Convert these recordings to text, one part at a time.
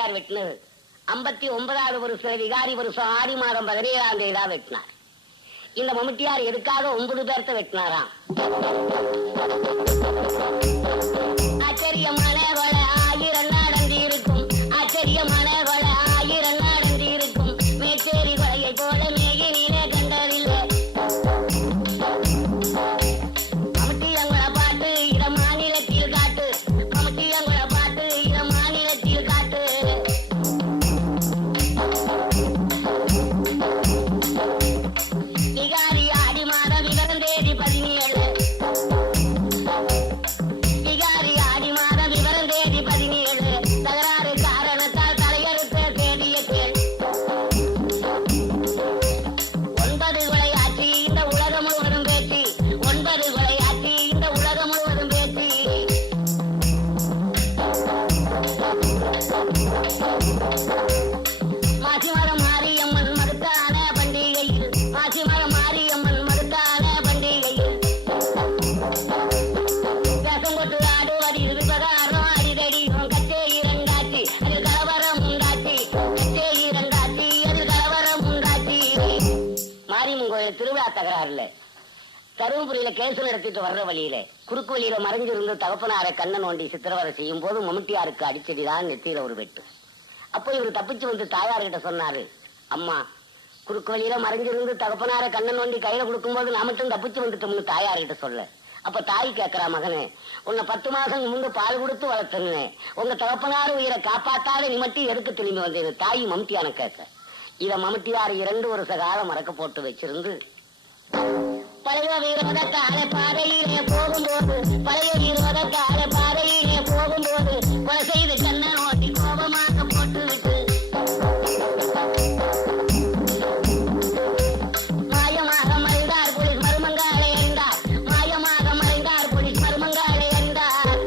மம்முட்டியார் வெட்டினது 59வது வருஷ விகாரி வருஷம் ஆடி மாதம் 17ஆம் தேதி தான் வெட்டினார். இந்த மம்முட்டியார் எதுக்காக 9 பேர்த்த வெட்டினாராம். ஆச்சரியமான கொலை 1000 நடந்து இருக்கும், ஆச்சரியமான கொலை 1000 நடந்து இருக்கும், மேச்சேரி கொலையை போல மேகினே கண்டதில்லை. மம்முட்டியங்களை பாட்டு இட மாநிலத்தில் காட்டு, மம்முட்டியங்களை பாட்டு இட மாநிலத்தில் காட்டு. விகாரி ஆடி மாதம் விவரம் தேதி 17, விகாரி ஆடி மாதம் விவரம் தேதி 17, தகராறு காரணத்தால் தலையறுத்த தேதியத்தில் 9 கொலையாற்றி இந்த உலகம் முழுவதும் பேச்சு, 9 கொலையாற்றி இந்த உலகம் முழுவதும் பேச்சு. மாசிமரம் மாரியம்மன் மறுத்தான பண்டிகையில், மாசிமரம் மாரியம்மன் மறுத்தான பண்டிகையில் ரசம் கொட்டு ஆடுவதில் விவகாரம் அடிதடியும் கச்சே இரண்டாச்சு, அதில் கலவரம் உண்டாச்சு, கச்சே இரண்டாச்சு, அதில் கலவரம் உண்டாச்சு. மாரியம்மன் கோயில் திருவிழா தகராறுல தருமபுரியில கேசு நடத்திட்டு வர்ற வழியில குறுக்கு வழியில மறைஞ்சிருந்து தகப்பனாரை கண்ணன் நோண்டி சித்திரவதை செய்யும் போது மம்முட்டியாருக்கு அடிச்சடிதான் நெத்தியில ஒரு வெட்டு. அப்போ இவர் தப்பிச்சு வந்து தாயார்கிட்ட சொன்னாரு, அம்மா குறுக்கு வழியில மறைஞ்சிருந்து தகப்பனார கண்ணன் நோண்டி கையில கொடுக்கும் போது நான் மட்டும் தப்பிச்சு வந்துட்டோம்னு தாயார்கிட்ட சொல்ல. அப்ப தாய் கேட்கிறா, மகனே உன்னை 10 மாசம் முன்பு பால் கொடுத்து வளர்த்தேன்னு, உங்க தகப்பனார் உயிரை காப்பாத்தாத நீ மட்டும் எதுக்கு திரும்பி வந்தேன்னு தாய் மம்முட்டியான கேட்க. இத மம்முட்டியார் 2 வருஷ காலம் மறக்க போட்டு வச்சிருந்து பழைய வீரத கால பாதையிலே போகும்போது, பழைய வீரத கால பாதையிலே போகும்போது கொலை செய்து கண்ணன் ஓட்டி கோபமாக போட்டு விட்டு மாயமாக மறைந்தார் போலீஸ் மருமங்காலை அறிந்தார், மாயமாக மறைந்தார் போலீஸ் மருமங்காலை அறிந்தார்.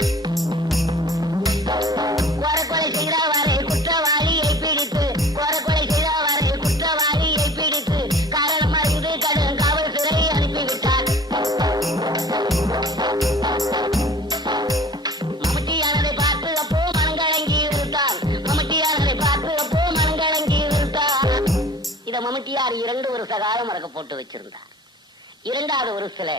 கொலை செய்தவரை குற்றவாளியை பிடித்து, கொலை செய்தவரை குற்றவாளியை பிடித்து காரணம் அறிந்து கடும் காவல்துறை அனுப்பிவிட்டார். மம்முட்டியானதை பார்த்து அப்போ மனங்கலங்கி இருந்தார், மம்முட்டியானதை பார்த்து அப்போ மனங்கலங்கி இருந்தார். இத மம்முட்டியார் 2 வருஷ காலம் மறக்க போட்டு வச்சிருந்தார். 2வது வருஷத்துல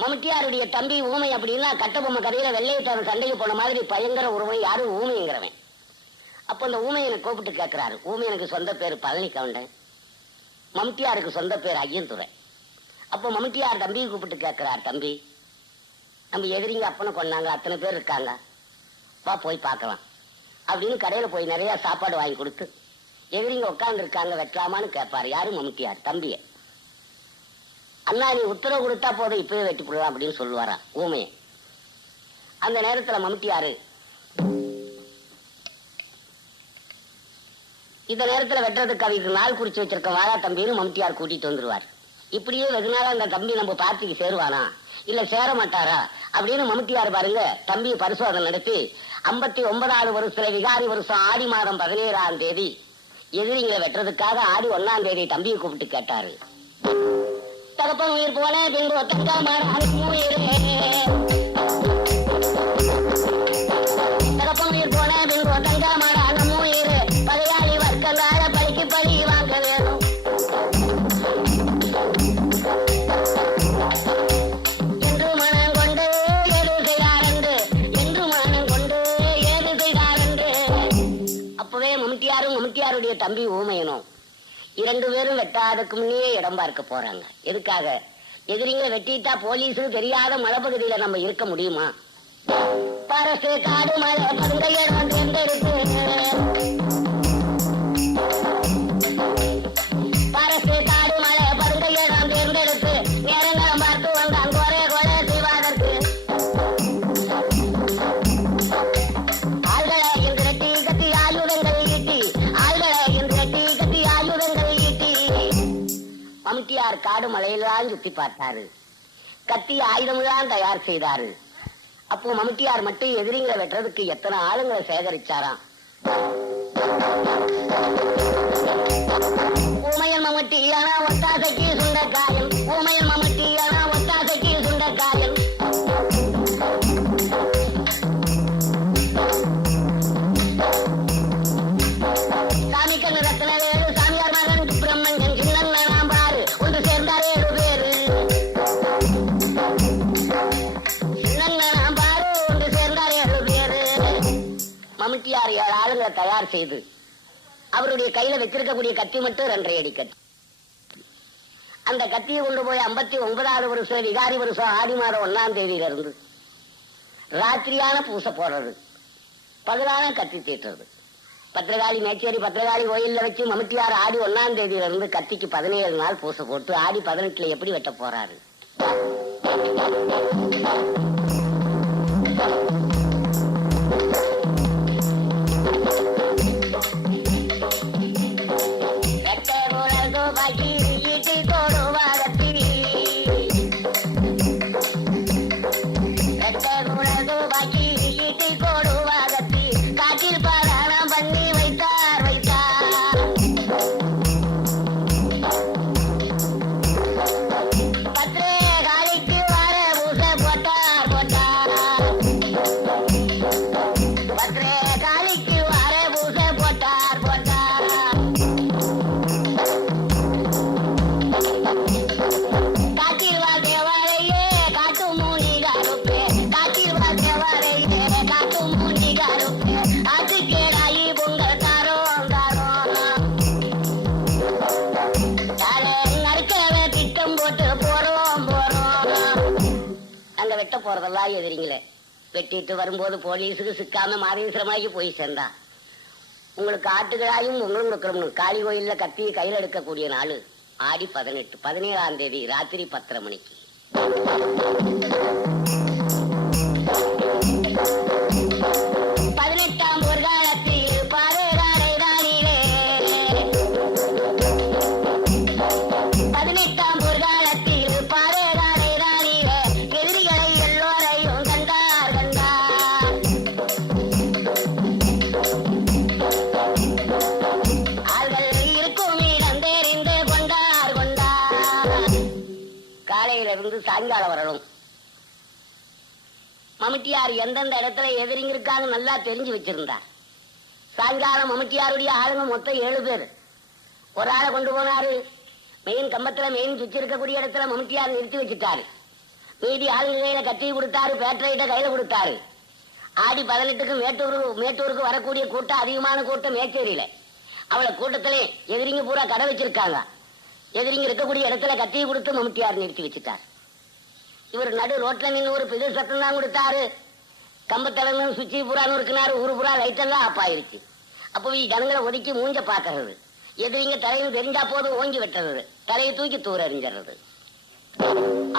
மம்முட்டியாருடைய தம்பி ஊமை அப்படின்னா கட்டபொம்மை கதையில வெள்ளையத்தவன் சண்டைக்கு போன மாதிரி பயங்கர உருவம் யாரும் ஊமைங்கிறவன். அப்ப அந்த ஊமையனை கூப்பிட்டு கேட்கிறாரு. ஊமையனுக்கு சொந்த பேரு பழனி கவுண்டன், மம்முட்டியாருக்கு சொந்த பேர் ஐயந்துரை. அப்போ மம்முட்டியார் தம்பியை கூப்பிட்டு கேட்கிறார், தம்பி நம்ம எதிரிங்க அப்பனை கொண்டாங்க, அத்தனை பேர் இருக்காங்க, வா போய் பார்க்கலாம் அப்படின்னு கடையில போய் நிறைய சாப்பாடு வாங்கி கொடுத்து எதிரிங்க உட்கார்ந்து இருக்காங்க வெட்டலாமான்னு கேட்பாரு. யாரு? மம்முட்டியார் தம்பிய. அண்ணா நீ உத்தரவு கொடுத்தா போதும் இப்பவே வெட்டி போடலாம் அப்படின்னு சொல்லுவாரா ஊமைய. அந்த நேரத்துல மம்முட்டியாரு இந்த நேரத்துல வெட்டுறதுக்கு அவருக்கு நாள் குறிச்சு வச்சிருக்க வாரா தம்பின்னு மம்முட்டியார் கூட்டிட்டு வந்துருவார். இப்படியே வெகு நாளா அந்த தம்பி நம்ம பார்ட்டிக்கு சேருவானா இல்ல சேர மாட்டாரா அப்படின்னு மம்முட்டியார் பாருங்க தம்பியை பரிசோதனை நடத்தி 59வது வருஷத்துல விகாரி வருஷம் ஆடி மாதம் 17ஆம் தேதி எதிரிங்களை வெட்டுறதுக்காக ஆடி 1ஆம் தேதி தம்பியை கூப்பிட்டு கேட்டாரு. தகப்பன் உயிர் போன பின்பு தகப்பன் உயிர் போன பின்பு தங்கமான உயிர் பகையாளி வர்க்கங்கால பழிக்கு பழி வாங்க வேணும். என்று மனம் கொண்டு ஏது செய்தார் என்று, என்று மனம் கொண்டு ஏது செய்தார் என்று. அப்பவே மம்முட்டியாரும் மம்முட்டியாருடைய தம்பி ஊமையனும் 2 பேரும் வெட்டாததுக்கு முன்னே இடம் பார்க்க போறாங்க. எதுக்காக? எதிரிங்களை வெட்டிட்டா போலீஸும் தெரியாத மலைப்பகுதியில நம்ம இருக்க முடியுமா? பரசு காடு மலை பங்கையிடம் தேர்ந்தெடுத்து, பரசு காடு மலை பங்கையிடம் தேர்ந்தெடுத்து நேரங்களும் பார்த்து வந்தான் கொலை கொலை செய்வாதற்கு. ஆள்களை திரட்டி கட்டி ஆயுதங்கள் ஈட்டி, ஆள்களை திரட்டி கட்டி ஆயுதங்கள் ஈட்டி. மம்முட்டியார் காடு மலையெல்லாம் சுத்தி பார்த்தாரு, கத்தி ஆயுதமெல்லாம் தயார் செய்தாரு. அப்போ மம்முட்டியார் மட்டும் எதிரிங்களை வெட்டுறதுக்கு எத்தனை ஆளுங்களை சேகரிச்சாராம். ஊமையல் மம்முட்டி ஆனா ஒத்தாசைக்கு சுண்டக்காயல், ஊமையல் மம்முட்டி ஆனா ஒத்தாசைக்கு சுண்டக்காயல். மம்முட்டியார் 7 ஆளுங்களை தயார் செய்து அவருடைய கையில வச்சிருக்கக்கூடிய கத்தி மட்டும் 2.5 அடி கத்தி. அந்த கத்தியை கொண்டு போய் 59வது வருஷம் விகாரி வருஷம் ஆடி மாதம் 1ஆம் தேதியில இருந்து ராத்திரியான பூசை போடுறது, பகலான கத்தி தீட்டுறது. பத்திரகாளி மேச்சேரி பத்திரகாளி கோயில்ல வச்சு மம்முட்டியார் ஆடி 1ஆம் தேதியில இருந்து கத்திக்கு 17 நாள் பூசை போட்டு ஆடி 18ல எப்படி வெட்ட போறாரு. போறதெல்லாம் எதிரிங்களே வெட்டிட்டு வரும்போது போலீஸுக்கு சிக்காம மாதேஸ்வரமாகி போய் சேர்ந்தா. உங்களுக்கு ஆட்டுகளாயும் ஒன்றும் கொடுக்கணும்னு காளி கோயில்ல கத்தியை கையில் எடுக்கக்கூடிய நாள் ஆடி 18 17ஆம் தேதி ராத்திரி 10:30 மணிக்கு. சாயங்காலம் வரணும். மம்முட்டியார் எந்தெந்த இடத்துல எதிரிங்க இருக்காங்க நல்லா தெரிஞ்சு வச்சிருந்தார். சாயங்காலம் மம்முட்டியாருடைய ஆளுங்க மொத்தம் 7 பேர். ஒரு ஆளை கொண்டு போனாரு. மெயின் கம்பத்துல மெயின் சுற்றி இருக்கக்கூடிய இடத்துல மம்முட்டியார் நிறுத்தி வச்சுட்டாரு. மீதி ஆளுங்க கையில கட்டி கொடுத்தாரு, பேட்டரைட்ட கையில கொடுத்தாரு. ஆடி 18க்கு மேட்டூருக்கு வரக்கூடிய கூட்டம் அதிகமான கூட்டம் மேச்சேரியில. அவளை கூட்டத்திலே எதிரிங்க பூரா கடை வச்சிருக்காங்க. எதிரிங்க இருக்கக்கூடிய இடத்துல கத்தியை கொடுத்து மம்முட்டியார் நிறுத்தி வச்சுட்டார். இவர் நடு ரோட்ல நின்று ஒரு பிது சத்தம் தான் கொடுத்தாரு. கம்பத்தளன்னு சுச்சி புறான்னு இருக்கிறாரு. ஊரு புறா லைட்டெல்லாம் ஆப் ஆயிருச்சு. அப்போ ஜனங்களை ஒதுக்கி மூஞ்ச பாக்குறது. எதிரிங்க தலையில் தெரிஞ்சா போது ஓங்கி வெட்டுறது, தலையை தூக்கி தூர எறிஞ்சிடுறது.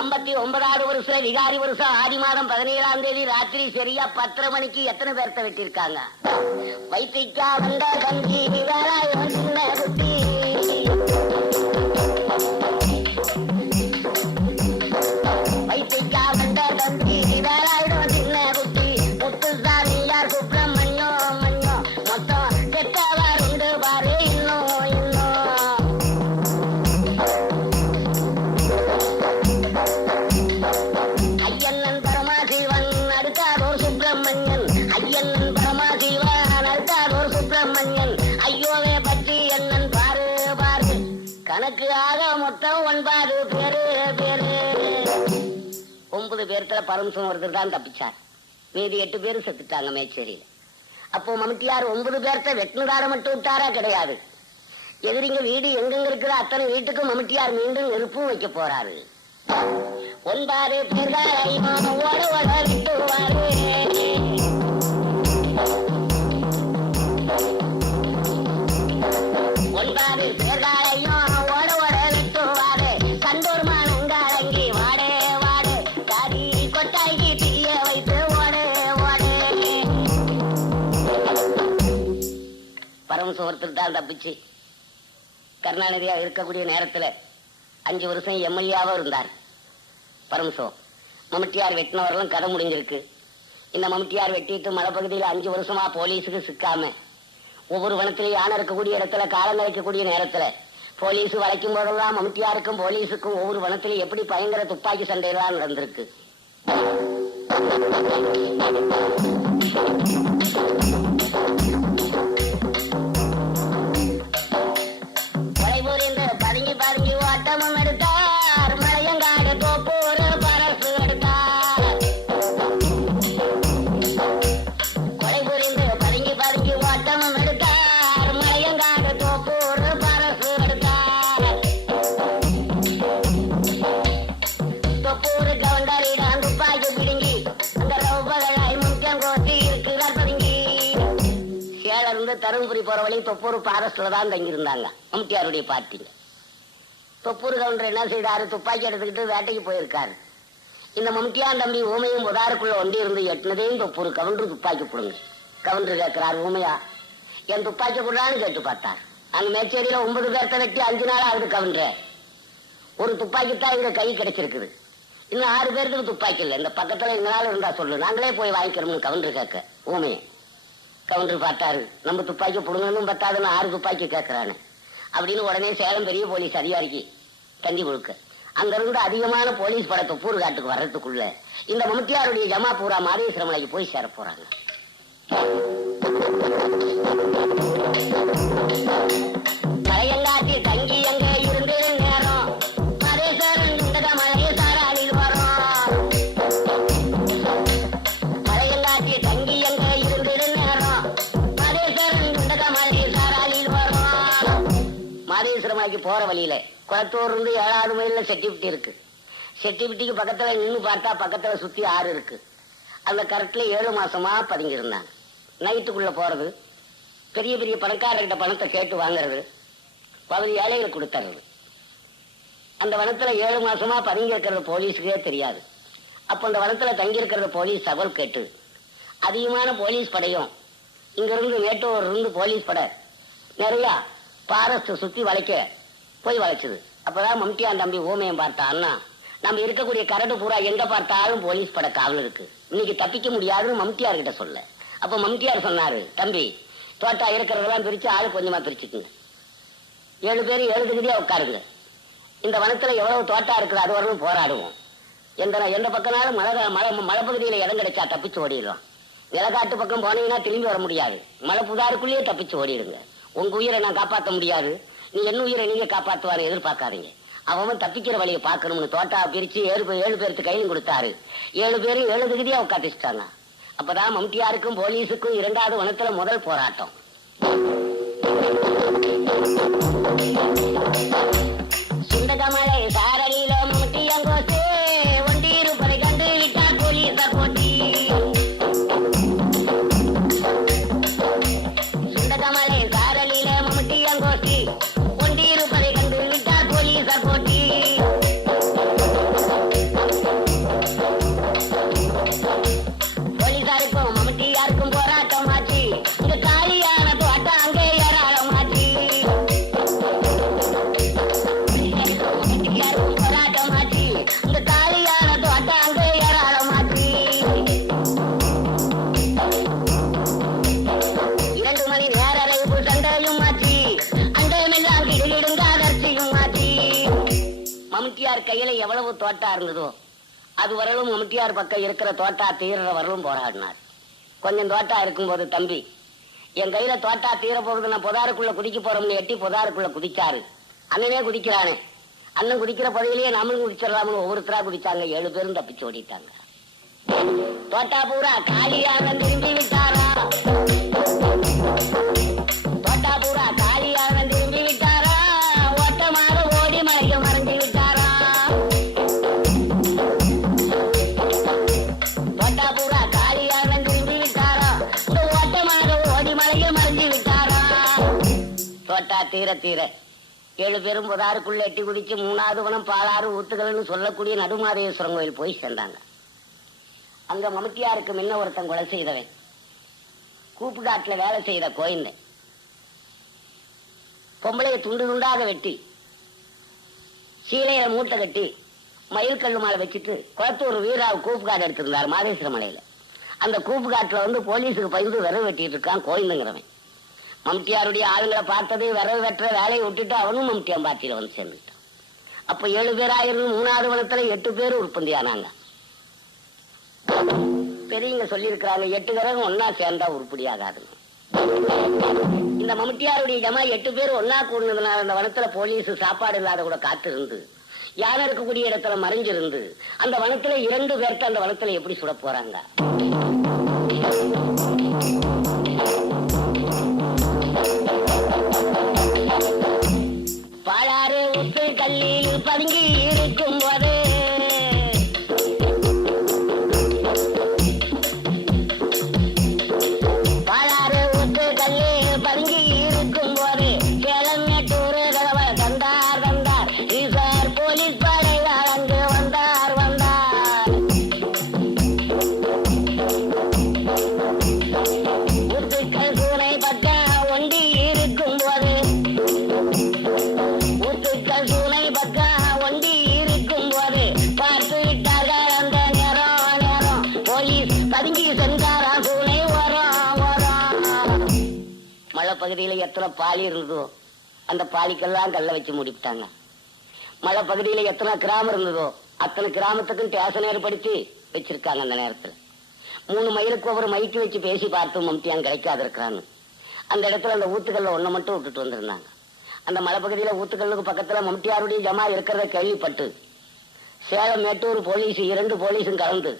59வது வருஷம் விகாரி வருஷம் ஆடி மாதம் 17ஆம் தேதி ராத்திரி சரியா 10:30 மணிக்கு எத்தனை பேர்த்த வெட்டிருக்காங்க. வைத்திக்கா வந்த கஞ்சி சின்ன குட்டி மொத்தம் 9 பேரு. 9 பேர்த்துல பரமசிவம் ஒருத்தர் தான் தப்பிச்சார். மீதி 8 பேரும் செத்துட்டாங்க மேச்சேரியில. அப்போ மம்முட்டியார் 9 பேர்த்த வெட்டினதார மட்டும் விட்டாரா? கிடையாது. எதிரிங்க வீடு எங்கெங்க இருக்கிற அத்தனை வீட்டுக்கும் மம்முட்டியார் மீண்டும் நெருப்பும் வைக்க போறாரு. 9 பேர்கள் ஓட ஓட விட்டுவாரு. 9 பேர்களையும் ஒருத்தர் தான் தப்பிச்சு கருணாநிதியா இருக்கக்கூடிய நேரத்துல 5 வருஷம் எம்எல்ஏவா இருந்தார் பரமசிவம். மம்முட்டியார் வெட்டினவர்களும் கதை முடிஞ்சிருக்கு. இந்த மம்முட்டியார் வெட்டிட்டு மலைப்பகுதியில 5 வருஷமா போலீஸுக்கு சிக்காம ஒவ்வொரு வனத்திலேயும் யானை இருக்கக்கூடிய இடத்துல காலம் கழிக்கக்கூடிய நேரத்துல போலீஸ் வளைக்கும் போதெல்லாம் மம்முட்டியாருக்கும் போலீஸுக்கும் ஒவ்வொரு வனத்திலேயும் எப்படி பயங்கர துப்பாக்கி சண்டையெல்லாம் நடந்திருக்கு. பதுங்கி ஓட்டமும் எடுத்தார். மலையங்காடு தோப்பூர் பரசு எடுத்தார். கொலை புரிந்து பதுங்கி இருந்து தருமபுரி போற வழி தொப்பூர் ஃபாரஸ்ட்ல தான் தங்கியிருந்தாங்க மம்டியாருடைய பார்ட்டிங்க. தொப்பூர் கவுண்டர் என்ன செய்தாரு, துப்பாக்கி எடுத்துக்கிட்டு வேட்டைக்கு போயிருக்காரு. இந்த மம்டியான் தம்பி ஊமையும் புதாருக்குள்ள ஒண்டி இருந்து எட்டினதையும் தொப்பூர் கவுண்டர் துப்பாக்கி போடுங்க. கவுண்டர் கேட்கிறாரு, ஊமையா என் துப்பாக்கி கூடான்னு கேட்டு பார்த்தார். அங்க மேச்சேரியில 9 பேர்த்த வெட்டி 5 நாள் ஆகுது கவுண்டர். ஒரு துப்பாக்கி தான் இவங்க கை கிடைச்சிருக்குது. இன்னும் 6 பேருக்கு துப்பாக்கி இல்லை. இந்த பக்கத்துல எங்களால இருந்தா சொல்லு, நாங்களே போய் வாங்கிக்கிறோம்னு கவுண்டர் கேட்க ஊமையை. கவுண்டர் பார்த்தாரு, நம்ம துப்பாக்கி புடுங்கணும் பத்தாதுன்னு 6 துப்பாக்கி கேட்கறானு அப்படின்னு உடனே சேலம் பெரிய போலீஸ் அதிகாரிக்கு தந்தி கொடுக்க, அங்க இருந்து அதிகமான போலீஸ் படத்தை தொப்பூர் காட்டுக்கு வர்றதுக்குள்ள இந்த மம்டியாருடைய ஜமா பூரா மாதேஸ்வரம் மலைக்கு போய் சேர போறாங்க. மலையங்காட்டி தங்கி எங்க இருந்து நேரம் மாதேஸ்வரன் இந்த மலையை சாராளில் வரும். மலையங்காட்டி தங்கி எங்க இருந்து நேரம் மாதேஸ்வரன் இந்த மலையை சாராளில் வரும். மாதேஸ்வரம் மலைக்கு போற வழியில குளத்தூர் இருந்து 7வது மைல்ல செட்டிவிட்டி இருக்கு. செட்டிவிட்டிக்கு பக்கத்துல நின்று பார்த்தா பக்கத்துல சுத்தி ஆறு இருக்கு. அந்த கரெக்ட்ல 7 மாசமா பதுங்கி இருந்தாங்க. நைட்டுக்குள்ள போறது, பெரிய பெரிய பணக்காரர்கிட்ட பணத்தை கேட்டு வாங்குறது, பகுதி ஏழைகள் கொடுத்துறது. அந்த வனத்துல 7 மாசமா பதுங்கி இருக்கிறது போலீஸுக்கே தெரியாது. அப்ப அந்த வனத்துல தங்கி இருக்கிறத போலீஸ் தகவல் கேட்டு அதிகமான போலீஸ் படையும் இங்கிருந்து மேட்டூர் இருந்து போலீஸ் படை நிறைய பாரஸ்ட் சுத்தி வளைக்க போய் வளைச்சது. அப்பதான் மம்டியான் தம்பி ஊமையம் பார்த்தா, அண்ணா நம்ம இருக்கக்கூடிய கரடு பூரா எங்க பார்த்தாலும் போலீஸ் பட காவல் இருக்கு, இன்னைக்கு தப்பிக்க முடியாதுன்னு மம்டியார் கிட்ட சொல்ல. அப்ப மம்டியார் சொன்னாரு, தம்பி தோட்டா இருக்கிறதெல்லாம் பிரிச்சு ஆளு கொஞ்சமா பிரிச்சுக்குங்க, 7 பேர் 7 டிகிரியா உட்காருங்க. இந்த வனத்துல எவ்வளவு தோட்டா இருக்குது அது வரலும் போராடுவோம். எந்த பக்கம்னாலும் மலை பகுதியில இடம் கிடைச்சா தப்பிச்சு ஓடிடுவோம். நிலக்காட்டு பக்கம் போனீங்கன்னா திரும்பி வர முடியாது. மலை புதாருக்குள்ளேயே தப்பிச்சு ஓடிடுங்க. உங்க உயிரை நான் காப்பாற்ற முடியாது, நீ என்ன உயிரை நீங்க காப்பாற்றுவாரு எதிர்பார்க்காதீங்க. அவன் தப்பிக்கிற வழியை பார்க்கணும்னு தோட்டா பிரிச்சு 7 பேருக்கு கையும் கொடுத்தாரு. 7 பேரும் 7 டிகிரியா உட்காந்துட்டாங்க. அப்பதான் மம்டியாருக்கும் போலீஸுக்கும் 2வது வனத்துல முதல் போராட்டம். சுண்டகமலை சாரலில மம்டியங்கோசே ஒண்டி இருப்பதை கண்டு விட்டார் போலீஸ போட்டி. சுண்டகமலை சாரலில மம்டியங்கோசி ஒண்டி இருப்பதை கண்டு விட்டார் போலீஸ போட்டி. போலீசாருக்கும் மம்டியாருக்கும் போராட்டம் ஆச்சு. இங்க காலியான தோட்டம் அங்கே ஏராளம் ஆச்சு. மம்டியாருக்கும் போராட்டம் ஆச்சு. இங்க காலியான தோட்டம் அங்கே ஏராளம் ஆச்சு. 2 மணி நேர ரயில்பு சண்டையும் ஆச்சு. அண்டையமெல்லாம் கிடுகிடுங்க அதிர்ச்சியும் ஆச்சு. மம்டியார் கையில எவ்வளவு தோட்டா இருந்ததோ அது வரலும் மம்டியார் பக்கம் இருக்கிற தோட்டா தீர்ற வரலும் போராடினார். கொஞ்சம் தோட்டா இருக்கும்போது, தம்பி என் கையில தோட்டா தீர போகுது, நான் புதாருக்குள்ள குதிக்க போறோம்னு எட்டி புதாருக்குள்ள குதிச்சாரு. அண்ணனே குதிக்கிறானே, அண்ணன் குதிக்கிற பகுதியிலேயே நம்மளும் குதிச்சிடலாம்னு ஒவ்வொருத்தரா குதிச்சாங்க. 7 பேரும் தப்பிச்சு ஓடிட்டாங்க. தோட்டா பூரா காலியாக திரும்பி விட்டாரா, தோட்டா பூரா காலியாக திரும்பி விட்டாரா, ஓட்டமாக ஓடி மறைக்க மறைஞ்சு விட்டாரா. தோட்டா பூரா காலியாக திரும்பி விட்டாரா, இந்த ஓட்டமாக ஓடி மறைக்க மறைஞ்சு விட்டாரா. தோட்டா தீர தீர 7 பேரும் புதாருக்குள்ள எட்டி குதிச்சு 3வது வனம் பாலாறு ஊத்துகள்னு சொல்லக்கூடிய நடுமாதேஸ்வரம் கோயில் போய் சேர்ந்தாங்க. அங்க மம்டியாருக்கு முன்ன ஒருத்தன் கொலை செய்தவன், கூப்பு காட்டுல வேலை செய்த கோயிந்தன், பொம்பளைய துண்டு துண்டாக வெட்டி சீலையில மூட்டை கட்டி மயில் கல்லு மாலை வச்சுட்டு குளத்தூர் வீராவு கூப்பு காடு எடுத்திருந்தார் மாதேஸ்வர மலையில. அந்த கூப்பு காட்டுல வந்து போலீஸுக்கு பயந்து விரவு வெட்டிட்டு இருக்கான் கோயிந்தங்கிறவன். மம்டியாருடைய ஆளுங்களை பார்த்ததே விரவு வெட்டுற வேலையை விட்டுட்டு அவனும் மம்டியான் பார்ட்டியில வந்து சேர்ந்துட்டான். அப்ப 7 பேராயிரம் 3வது வனத்துல 8 பேர் உற்பத்தி ஆனாங்க. பெரியவங்க சொல்லி இருக்கிறாங்க, 8 கிரகம் ஒன்னா சேர்ந்தா உருப்படி ஆகாதுன்னு. இந்த மம்டியாருடைய ஜமா 8 பேர் ஒன்னா கூடுனதுனால அந்த வனத்துல போலீஸ் சாப்பாடு இல்லாத கூட காத்து இருந்து யானை இருக்கக்கூடிய இடத்துல மறைஞ்சிருந்து அந்த வனத்துல 2 பேர்த்த அந்த வனத்துல எப்படி சுட போறாங்க. பாலாறு உத்து கல்லில் பதுங்கி இருக்கும் போது பாலாறு உத்து கல்லில் பகுதியில எத்தனை பாலி இருந்ததோ அந்த பாலிக்கெல்லாம் கல்ல வச்சு மூடிவிட்டாங்க. மலை பகுதியில எத்தனை கிராமம் இருந்ததோ அத்தனை கிராமத்துக்கும் ஸ்டேஷன் ஏற்படுத்தி வச்சிருக்காங்க. அந்த நேரத்துல 3 மைலுக்கு ஒவ்வொரு மைக்கு வச்சு பேசி பார்த்தும் மம்டியான் கிடைக்காது இருக்கிறான்னு அந்த இடத்துல அந்த ஊத்துக்கல்ல ஒண்ணு மட்டும் விட்டுட்டு வந்திருந்தாங்க. அந்த மலைப்பகுதியில ஊத்துக்கல்லுக்கு பக்கத்துல மம்டியாருடைய ஜமா இருக்கிறத கேள்விப்பட்டு சேலம் மேட்டூர் போலீஸ் 2 போலீஸும் கலந்து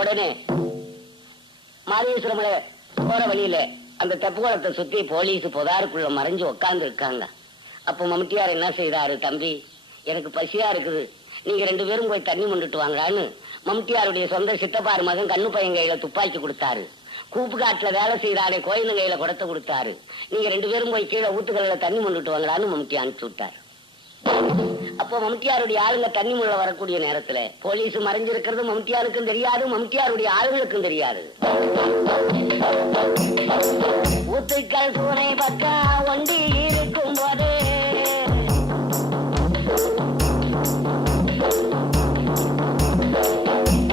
உடனே மாதேஸ்வர மலை போற வழியில அந்த தெப்புகுளத்தை சுத்தி போலீஸ் புதாருக்குள்ள மறைஞ்சு உட்கார்ந்து இருக்காங்க. அப்ப மம்டியார் என்ன செய்தாரு, தம்பி எனக்கு பசியா இருக்குது, நீங்க 2 பேரும் போய் தண்ணி முண்டுட்டு வாங்கலான்னு மம்டியாருடைய சொந்த சித்தப்பாரு மகன் கண்ணு பையன் கையில துப்பாக்கி கொடுத்தாரு. கூப்பு காட்டுல வேலை செய்யறாரு கோயிலு கையில குடத்தை கொடுத்தாரு. நீங்க 2 பேரும் போய் கீழே ஊத்துக்கல்ல தண்ணி முண்டுட்டு வாங்கலான்னு மம்டி அனுப்பிச்சு விட்டாரு. அப்போ மம்டியாருடைய ஆளுங்க தண்ணி முள்ள வரக்கூடிய நேரத்துல போலீஸ் மறைஞ்சிருக்கிறது மம்டியாருக்கும் தெரியாது, மம்டியாருடைய ஆளுங்களுக்கும் தெரியாது. ஊத்துக்கள் சூனை பக்கம் ஒண்டி இருக்கும் போது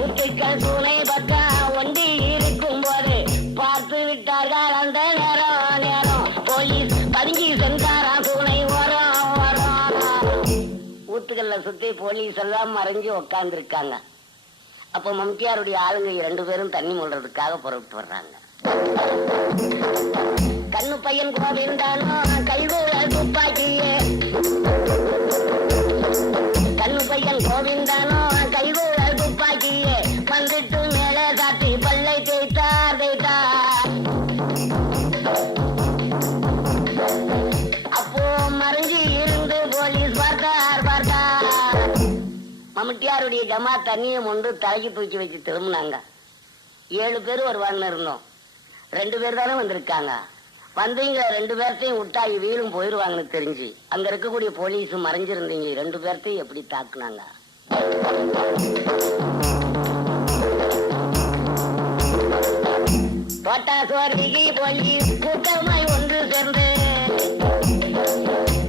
ஊத்துக்கள் சூனை பக்கம் ஒண்டி இருக்கும் போது பார்த்து விட்டார்கள் அந்த நேரம் போலீஸ் பதுங்கி சென்றாரா சூனை வரும். ஊத்துக்கல்ல சுத்தி போலீஸ் எல்லாம் மறைஞ்சு உட்கார்ந்து இருக்காங்க. அப்ப மம்டியாருடைய ஆளுங்க 2 பேரும் தண்ணி மூடுறதுக்காக புறப்பட்டு வர்றாங்க. கண்ணு பையன் கோவிந்தானோ கைகூட துப்பாக்கியே, கண்ணு பையன் கோவிந்தானோ கைகூட துப்பாக்கியே வந்துட்டு மேலே சாத்தி பல்லை தேய்த்தார் தேய்த்தார். அப்போ மறைஞ்சி இருந்து போலீஸ் பார்த்தார் பார்த்தார். மம்டியாருடைய ஜமா தண்ணியை கொண்டு தலைக்கு தூக்கி வச்சு திரும்பினாங்க. 7 பேர் வருவான்னு இருந்தோம், 2 பேர் தானே வந்திருக்காங்க. வந்தீங்க 2 பேர்த்தையும் விட்டா வீடும் போயிருவாங்கன்னு தெரிஞ்சு அங்க இருக்கக்கூடிய போலீஸ் மறைஞ்சிருந்தீங்க 2 பேர்த்தையும் எப்படி தாக்குனாங்க. தோட்டாசோரிக்கு போலீஸ் கூட்டமாய் ஒன்று சேர்ந்து,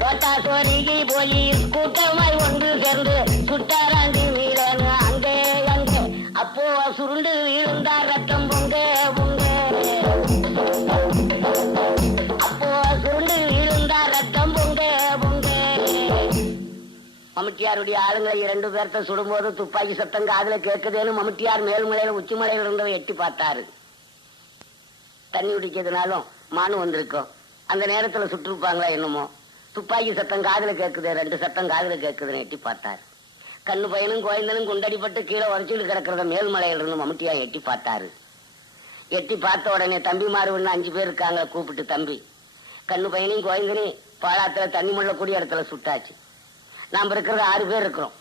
தோட்டாசோரிக்கு போலீஸ் கூட்டமாய் ஒன்று சேர்ந்து சுட்டாராண்டி வீரன் அங்கே அங்கே. அப்போ சுருண்டு வீழ்ந்தார் ரத்தம் பொங்க பொங்க, அப்போ சுருண்டு வீழ்ந்தார் ரத்தம் பொங்க பொங்க. மம்டியாருடைய ஆளுங்களை 2 பேர்த்த சுடும்போது துப்பாக்கி சத்தம் காதுல கேட்குதேன்னு மம்டியார் மேல்மலையில உச்சிமலையில இருந்தவ எட்டி பார்த்தாரு. தண்ணி குடிக்கிறதுனாலும் மானு வந்திருக்கும், அந்த நேரத்துல சுட்டிருப்பாங்களா என்னமோ. துப்பாக்கி சத்தம் காதுல கேட்குது, 2 சத்தம் காதுல கேட்குதுன்னு எட்டி பார்த்தாரு. கண்ணு பையனும் கோயந்தனும் குண்டடிப்பட்டு கீழே உரைச்சிட்டு கிடக்கிறத மேல்மலையில இருந்து மம்டியா எட்டி பார்த்தாரு. எட்டி பார்த்த உடனே தம்பிமாரு 5 பேர் இருக்காங்க, கூப்பிட்டு தம்பி கண்ணு பையனையும் கோயந்தனையும் பாலாத்துல தண்ணி முள்ளக்கூடிய இடத்துல சுட்டாச்சு. நாம இருக்கிறது 6 பேர் இருக்கிறோம்.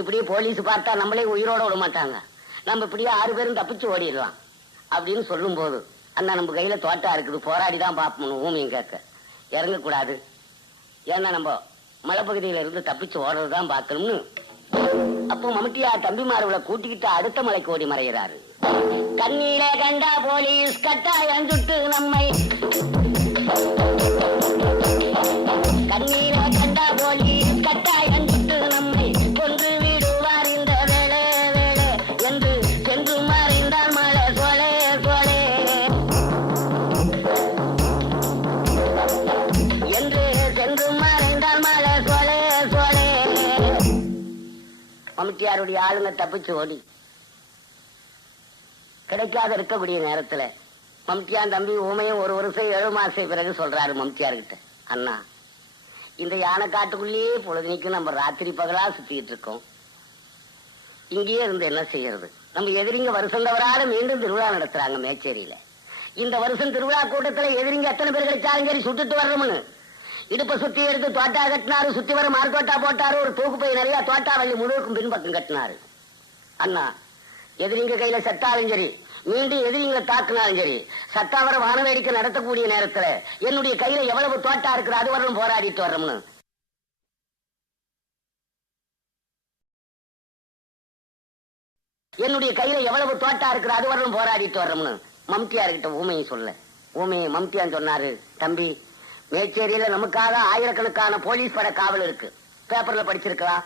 இப்படியே போலீஸ் பார்த்தா நம்மளே உயிரோட விட மாட்டாங்க, நம்ம இப்படியே 6 பேரும் தப்பிச்சு ஓடிடலாம் அப்படின்னு சொல்லும் போது, அண்ணா நம்ம கையில தோட்டா இருக்குது, போராடிதான் பார்ப்போம் ஊமையும் கேட்க இறங்கக்கூடாது, ஏன்னா நம்ம மலைப்பகுதியில இருந்து தப்பிச்சு ஓடுறதுதான் பார்க்கணும்னு. அப்போ மம்டியா தம்பிமார்களை கூட்டிக்கிட்டு அடுத்த மலைக்கு ஓடி மறைகிறாரு. கண்ணீர கண்டா போலீஸ் கட்டாயம் சுட்டு நம்மை, கண்ணீர கண்டா போலீஸ் கட்டாயம் சுட்டு நம்மை கொன்று விடுவார் இந்த வேளை வேளை என்று சென்று மறைந்தால் மலை சோலே சோலே என்று சென்று மறைந்தால் மலை சோலே சோலே. மம்டியாருடைய ஆளுங்க தப்பிச்சு ஓடி கிடைக்காத இருக்கக்கூடிய நேரத்துல மம்டியான் தம்பி ஊமையும் 1 வருஷம் 7 மாசம் பிறகு சொல்றாரு மம்டியார்கிட்ட, அண்ணா இந்த யானை காட்டுக்குள்ளேயே பொழுதுனிக்கு நம்ம ராத்திரி பகலா சுத்திட்டு இருக்கோம், இங்கேயே இருந்து என்ன செய்யறது? நம்ம எதிரிங்க வருஷம் தவறாத மீண்டும் திருவிழா நடத்துறாங்க மேச்சேரியில. இந்த வருஷம் திருவிழா கூட்டத்துல எதிரிங்க எத்தனை பேர் கிடைச்சாலும் சரி சுட்டுட்டு வர்றோம்னு இடுப்ப சுத்தி எடுத்து தோட்டா கட்டினாரு. சுத்தி வர மாறு தோட்டா போட்டாரு, ஒரு தூக்கு பை நிறைய தோட்டா வள்ளி முழுவதுக்கும் பின்பக்கம் கட்டினாரு. அண்ணா எதிரிங்க கையில செத்தாலும் சரி, மீண்டும் எதிரிங்களை தாக்குனாலும் சரி, சத்தாவர வானவேடிக்கை நடத்தக்கூடிய நேரத்துல என்னுடைய கையில எவ்வளவு தோட்டா இருக்குது அது வரணும் போராடிட்டு வர்றோம்னு என்னுடைய கையில எவ்வளவு தோட்டா இருக்குது அது வரணும் போராடிட்டு வர்றோம்னு மம்டியார்கிட்ட ஊமையும் சொல்ல. ஊமையை மம்டியான் சொன்னாரு, தம்பி மேச்சேரியில நமக்காக ஆயிரக்கணக்கான போலீஸ் பட காவல் இருக்கு, பேப்பர்ல படிச்சிருக்கலாம்.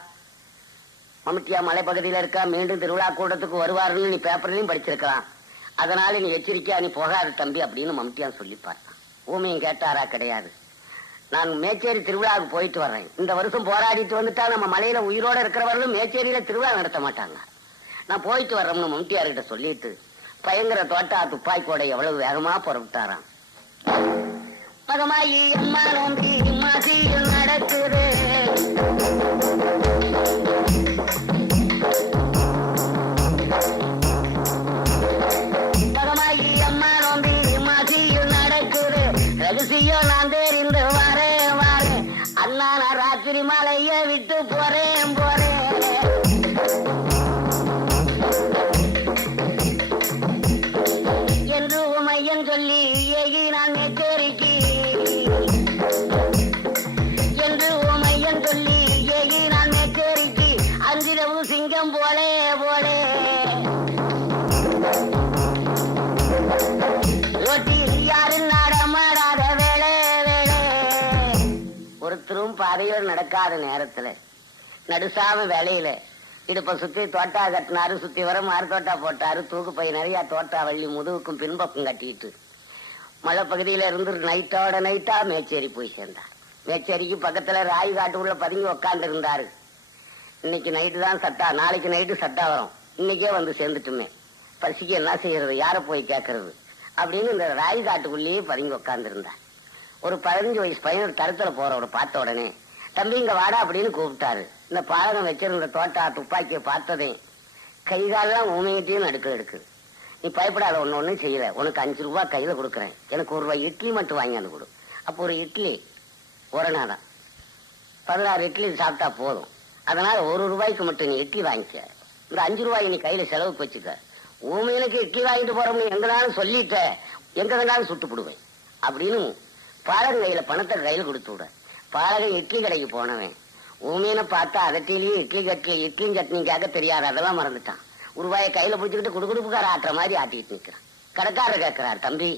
மம்டியா மலைப்பகுதியில இருக்கா, மீண்டும் திருவிழா கூட்டத்துக்கு வருவாருன்னு நீ பேப்பர்லயும் படிச்சிருக்கலாம், அதனால நீ எச்சரிக்கையா நீ போகாது தம்பி அப்படின்னு மம்டியான் சொல்லி பார்த்தான். ஊமையும் கேட்டாரா? கிடையாது. நான் மேச்சேரி திருவிழாவுக்கு போயிட்டு வர்றேன். இந்த வருஷம் போராடிட்டு வந்துட்டா நம்ம மலையில உயிரோட இருக்கிறவர்களும் மேச்சேரியில திருவிழா நடத்த மாட்டாங்க. நான் போயிட்டு வர்றோம்னு மம்டியார்கிட்ட சொல்லிட்டு பயங்கர தோட்டா துப்பாக்கியோட எவ்வளவு வேகமா புறப்பட்டாராம். மகமாயி அம்மா நோம்பி மாசியில் நடக்குது. மகமாயி அம்மா நோம்பி மாசியில் நடக்குது. ரகசியம் நான் தெரிந்து வரேன் வரேன். அண்ணா நான் ராத்திரி மலைய விட்டு போறேன் போறேன். என்று உமையன் சொல்லி ஏகி நான் மேச்சேரிக்கு. என்று உமையன் சொல்லி ஏகி நான் மேச்சேரிக்கு. அஞ்சிரவு சிங்கம் போலே போலே. ரோட்டில் யாரும் நடமாடாத வேலை வேலை. ஒருத்தரும் பாதையில் நடக்காத நேரத்துல நடுசாம வேலையில இடுப்ப சுத்தி தோட்டா கட்டினாரு. சுத்தி வர மாறு தோட்டா போட்டாரு. தூக்கு பை நிறைய தோட்டா வள்ளி முதுகுக்கும் பின்பக்கம் கட்டிட்டு மலை பகுதியில இருந்து நைட்டோட நைட்டா மேச்சேரி போய் சேர்ந்தார். மேச்சேரிக்கு பக்கத்துல ராய் காட்டு உள்ள பதுங்கி உக்காந்து இருந்தாரு. இன்னைக்கு நைட்டு தான் சட்டா, நாளைக்கு நைட்டு சட்டா வரும், இன்னைக்கே வந்து சேர்ந்துட்டுமே, பசிக்கு என்ன செய்யறது, யார போய் கேட்கறது அப்படின்னு இந்த ராய் காட்டுக்குள்ளேயே பதுங்கி உக்காந்து இருந்தார். ஒரு 15 வயசு பையன் ஒரு தரத்துல போறவரை பார்த்த உடனே, தம்பி இங்க வாடா அப்படின்னு கூப்பிட்டாரு. இந்த பாலகம் வச்சிருந்த தோட்டா துப்பாக்கியை பார்த்ததே கைகாலெல்லாம் ஊமையிட்டையும் நடுக்க எடுக்குது. நீ பயப்படாத, ஒன்னும் செய்யல, உனக்கு 5 ரூபாய் கையில கொடுக்குறேன், எனக்கு 1 ரூபாய் இட்லி மட்டும் வாங்கியாந்து கொடு. அப்போ ஒரு இட்லி ஒரணாதான், 16 இட்லி சாப்பிட்டா போதும். அதனால 1 ரூபாய்க்கு மட்டும் நீ இட்லி வாங்கிக்க, இந்த 5 ரூபாய் நீ கையில செலவுக்கு வச்சுக்க. ஊமையிலுக்கு இட்லி வாங்கிட்டு போறோம்னு எங்கனாலும் சொல்லிட்ட, எங்க வேணாலும் சுட்டு போடுவேன் அப்படின்னு பாலகன் கையில பணத்தை கையில கொடுத்து விட. பாலகன் இட்லி கடைக்கு போனவன் ஊமையின பார்த்தா அதட்டிலேயே இட்லியும் சட்னி கேட்க தெரியாது, அதெல்லாம் மறந்துட்டான். 1 ரூபாயை கையில பிடிச்சிக்கிட்டு குடுக்குடுப்புக்கார ஆட்டுற மாதிரி ஆட்டிட்டு நிற்கிறான். கடைக்காரர் கேட்கிறார், தம்பி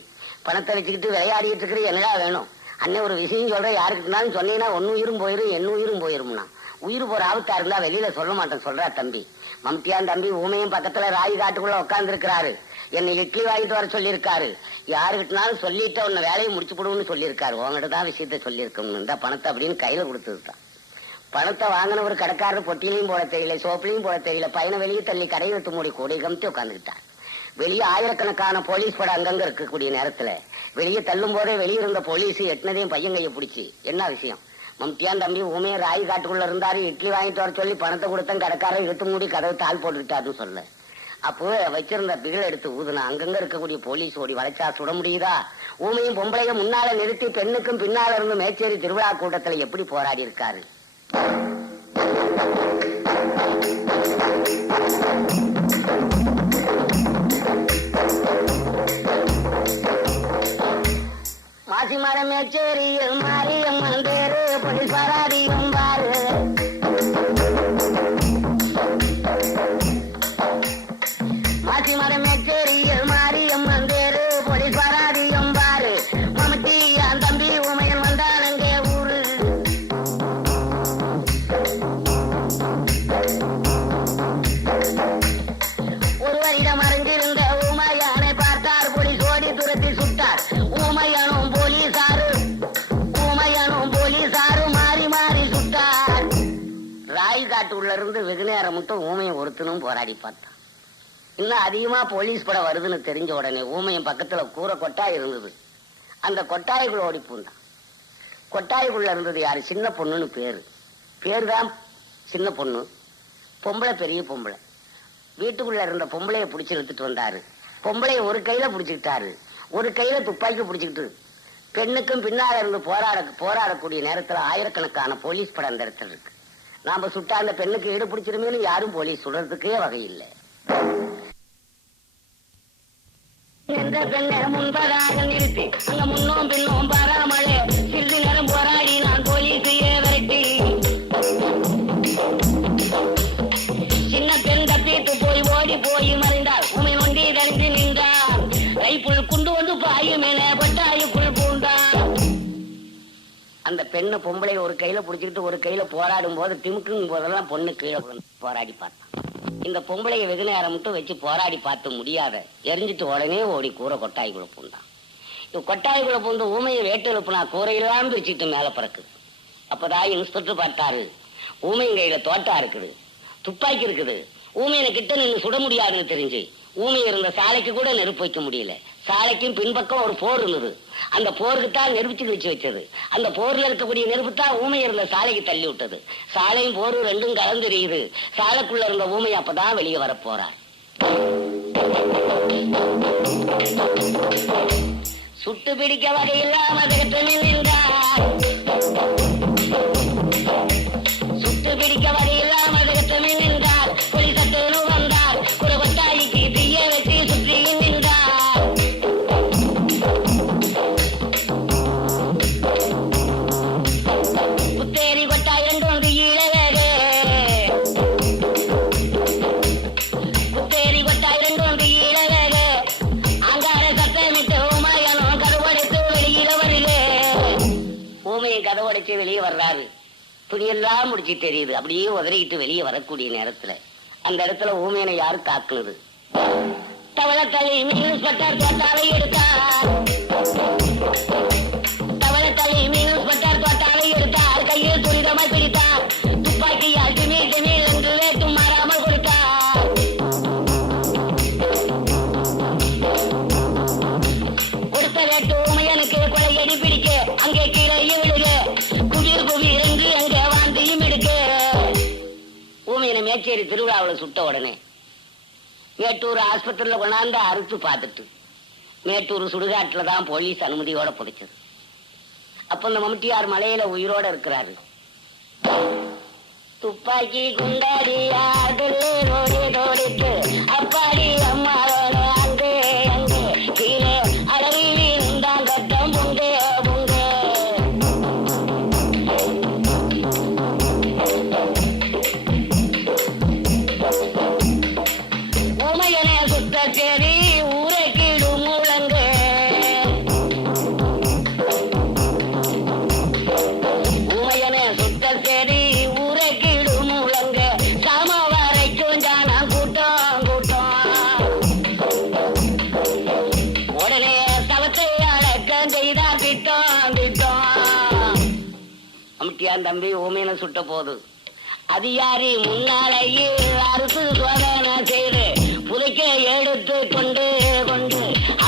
பணத்தை வச்சுக்கிட்டு விளையாடிட்டு இருக்கிற என்னடா வேணும்? அண்ணன் ஒரு விஷயம் சொல்றேன், யாருக்குனாலும் சொன்னீங்கன்னா 1 உயிரும் போயிரும், 8 உயிரும் போயிரும்னா. உயிர் போற ஆபத்தா இருந்தா வெளியில சொல்ல மாட்டேன் சொல்றா தம்பி. மம்டியான் தம்பி ஊமையும் பக்கத்துல ராய் காட்டுக்குள்ள உட்கார்ந்து இருக்கிறாரு. என்னை இட்லி வாங்கிட்டு வர சொல்லியிருக்காரு. யாருக்கிட்டனாலும் சொல்லிட்டு உன்னை வேலையை முடிச்சு போடுன்னு சொல்லியிருக்காரு. உங்ககிட்ட தான் விஷயத்த சொல்லியிருக்கோம்னு இந்த பணத்தை அப்படின்னு கையில கொடுத்துருக்கான். பணத்தை வாங்கின ஒரு கடைக்காரர் பொட்டிலையும் போட தெரியல, சோப்பிலையும் போட தெரியல. பையனை வெளியே தள்ளி கடையை விட்டு மூடி கூடி கமித்து உட்காந்துக்கிட்டார். வெளியே ஆயிரக்கணக்கான போலீஸ் படம் அங்கங்க இருக்கக்கூடிய நேரத்துல வெளியே தள்ளும் போதே வெளியிருந்த போலீஸ் எட்டினதையும் பையன் கையை பிடிச்சி, என்ன விஷயம்? மம்டியான் தம்பி ஊமையை ராய் காட்டுக்குள்ள இருந்தாரு, இட்லி வாங்கிட்டு வர சொல்லி பணத்தை கொடுத்தேன், கடைக்காரர் இழுத்து மூடி கதவை தாள் போட்டுக்கிட்டாருன்னு சொல்ல. அப்போ வச்சிருந்த பிகில் எடுத்து ஊதுனா அங்கங்க இருக்கக்கூடிய போலீஸ் ஓடி வளைச்சா சுட முடியுதா? ஊமையும் பொம்பளையும் முன்னால நிறுத்தி பெண்ணுக்கும் பின்னால இருந்து மேச்சேரி திருவிழா கூட்டத்துல எப்படி போராடி இருக்காரு. மாசிமர மேச்சேரியில் மாரியம்மன் பேரு போலீஸ் பராதியும் பாரு. மாசிமர மேச்சேரியில் மாரியம்மன் பேரு போலீஸ் பராதியும் பாரு. மமட்டியான் தம்பி உமையன் வந்தானங்க ஊரு. ஒருவரிடம் அறிந்திருந்த ஊமையானை பார்த்தார். போலீஸ் ஓடி துரத்தி சுட்டார். ஊமையானும் போலீசாரும் மாறி மாறி சுட்டார். ராய் காட்டு உள்ள இருந்து வெகு நேரம் மட்டும் ஊமையை ஒருத்தனும் போராடி பார்த்தான். இன்னும் அதிகமா போலீஸ் படம் வருதுன்னு தெரிஞ்ச உடனே ஊமையின் பக்கத்துல கூரை கொட்டாய் இருந்தது. அந்த கொட்டாய்க்குள்ள ஓடி பூந்தான். கொட்டாய்க்குள்ள இருந்தது யாரு? சின்ன பொண்ணுன்னு பேருதான் சின்ன பொண்ணு, பொம்பளை பெரிய பொம்பளை. வீட்டுக்குள்ள இருந்த பொம்பளைய பிடிச்சு எடுத்துட்டு வந்தாரு. பொம்பளைய ஒரு கையில பிடிச்சுக்கிட்டாரு, ஒரு கையில துப்பாக்கி பிடிச்சுக்கிட்டு பெண்ணுக்கும் பின்னால இருந்து போராடக்கூடிய நேரத்துல ஆயிரக்கணக்கான போலீஸ் படம் அந்த இடத்துல இருக்கு. நாம சுட்டா அந்த பெண்ணுக்கு ஈடு பிடிச்சிருமேனு யாரும் போலீஸ் சுடுறதுக்கே வகை இல்லை. எந்த பெண்ணை முன்பதாக நிறுத்தி அங்க முன்னோம் பின்னோம் பாராமலே சிறிது நேரம் போராடி நான் போலீஸையே விரட்டி சின்ன பெண் தப்பித்து போய் ஓடி போய் மறைந்தார். உமை ஒண்டி தெரிந்து நின்றார். ரைப்புள் குண்டு வந்து பாயு மேல பட்டாயுக்குள் பூண்டார். அந்த பெண்ணு பொம்பளை ஒரு கையில புடிச்சுக்கிட்டு ஒரு கையில போராடும் போது திமுக்கும் போதெல்லாம் பொண்ணு கீழே போராடி பார்த்தான். இந்த பொம்பளைய வெகு நேரம் மட்டும் வச்சு போராடி பார்த்து முடியாத எரிஞ்சிட்டு உடனே ஓடி கூரை கொட்டாய்க்குள்ள பூண்டான். கொட்டாய்க்குள்ள போந்து ஊமையை வேட்டு எழுப்புனா கூரையெல்லாம் பிரிச்சுட்டு மேல பறக்குது. அப்பதான் இன்ஸ்பெக்டர் பார்த்தாரு, ஊமையின் கையில தோட்டா இருக்குது, துப்பாக்கி இருக்குது. ஊமையனை கிட்ட நின்று சுட முடியாதுன்னு தெரிஞ்சு ஊமை இருந்த சாலைக்கு கூட நெருப்பு வைக்க முடியல. சாலைக்கும் பின்பக்கம் ஒரு போர் இருந்தது. அந்த போருக்கு தான் நெருப்பு வச்சு வச்சது. அந்த போர்ல இருக்கக்கூடிய நெருப்பு தான் ஊமை இருந்த சாலைக்கு தள்ளி விட்டது. சாலையும் போரும் ரெண்டும் கலந்துரியுது. சாலைக்குள்ள இருந்த ஊமை அப்பதான் வெளியே வர போறார். சுட்டு பிடிக்க வகையில்லாம நின்றார். சுட்டு பிடிக்க வகையில்லாம நின்றார். புலிசத்தேனு வந்தார். குரகொட்டாய்க்கு தீய வச்சு சுற்றி நின்றார். புத்தேரி கொட்டாய் ரெண்டு வந்து ஈழவேறு. புத்தேரி கொட்டாய் ரெண்டு வந்து ஈழவேறு. அங்கார சத்தமிட்டு ஊமையனோ கதவடைத்து வெளியில வருது. ஊமையை கதவடைச்சு வெளியே வர்றாரு. துணியெல்லாம் முடிச்சு தெரியுது. அப்படியே உதறிக்கிட்டு வெளியே வரக்கூடிய நேரத்துல அந்த இடத்துல ஊமையனை யாரு தாக்குனது? தவளத்தலை இன்ஸ்பெக்டர் தோட்டாலை எடுத்தார். தவளத்தலை இன்ஸ்பெக்டர் தோட்டாலை எடுத்தார். கையில் துரிதமாய் பிடித்தார். துப்பாக்கியால் திமீர் திமீர் என்று வேட்டும் மாறாமல் கொடுத்தார். கொடுத்த வேட்டு ஊமையனுக்கு கொலையடி பிடிக்க அங்கே கீழே விழுக. குவிர் குவிர் என்று அங்கே வாந்தியும் எடுக்க. ஊமையனை மேச்சேரி திருவிழாவில் சுட்ட உடனே மேட்டூர் ஆஸ்பத்திரியில கொண்டாந்து அறுத்து பார்த்துட்டு மேட்டூர் சுடுகாட்டுல தான் போலீஸ் அனுமதியோட புதைச்சது. அப்ப இந்த மம்முட்டியார் மலையில உயிரோட இருக்கிறாரு. துப்பாக்கி குண்டாடி தோடித்து அப்பாடி அம்மாவோட அங்கே அங்கே கீழே அளவில் இருந்தான் கட்டம் புங்கே புங்கே. ஊமையனே சுத்த சரி ஊரை கீடும் முழங்க. ஊமையனே சுத்த சரி ஊரை கீடும் முழங்க. சாம வரைக்கும் ஜானா கூட்டம் கூட்டம். உடனே தவத்தை அடக்கம் செய்தார் திட்டம் திட்டம். அம்ட்டியான் தம்பி ஊமையனை சுட்ட போது அதிகாரி முன்னாலேயே அரசு சோதனை செய்து புதைக்க எடுத்து கொண்டு கொண்டு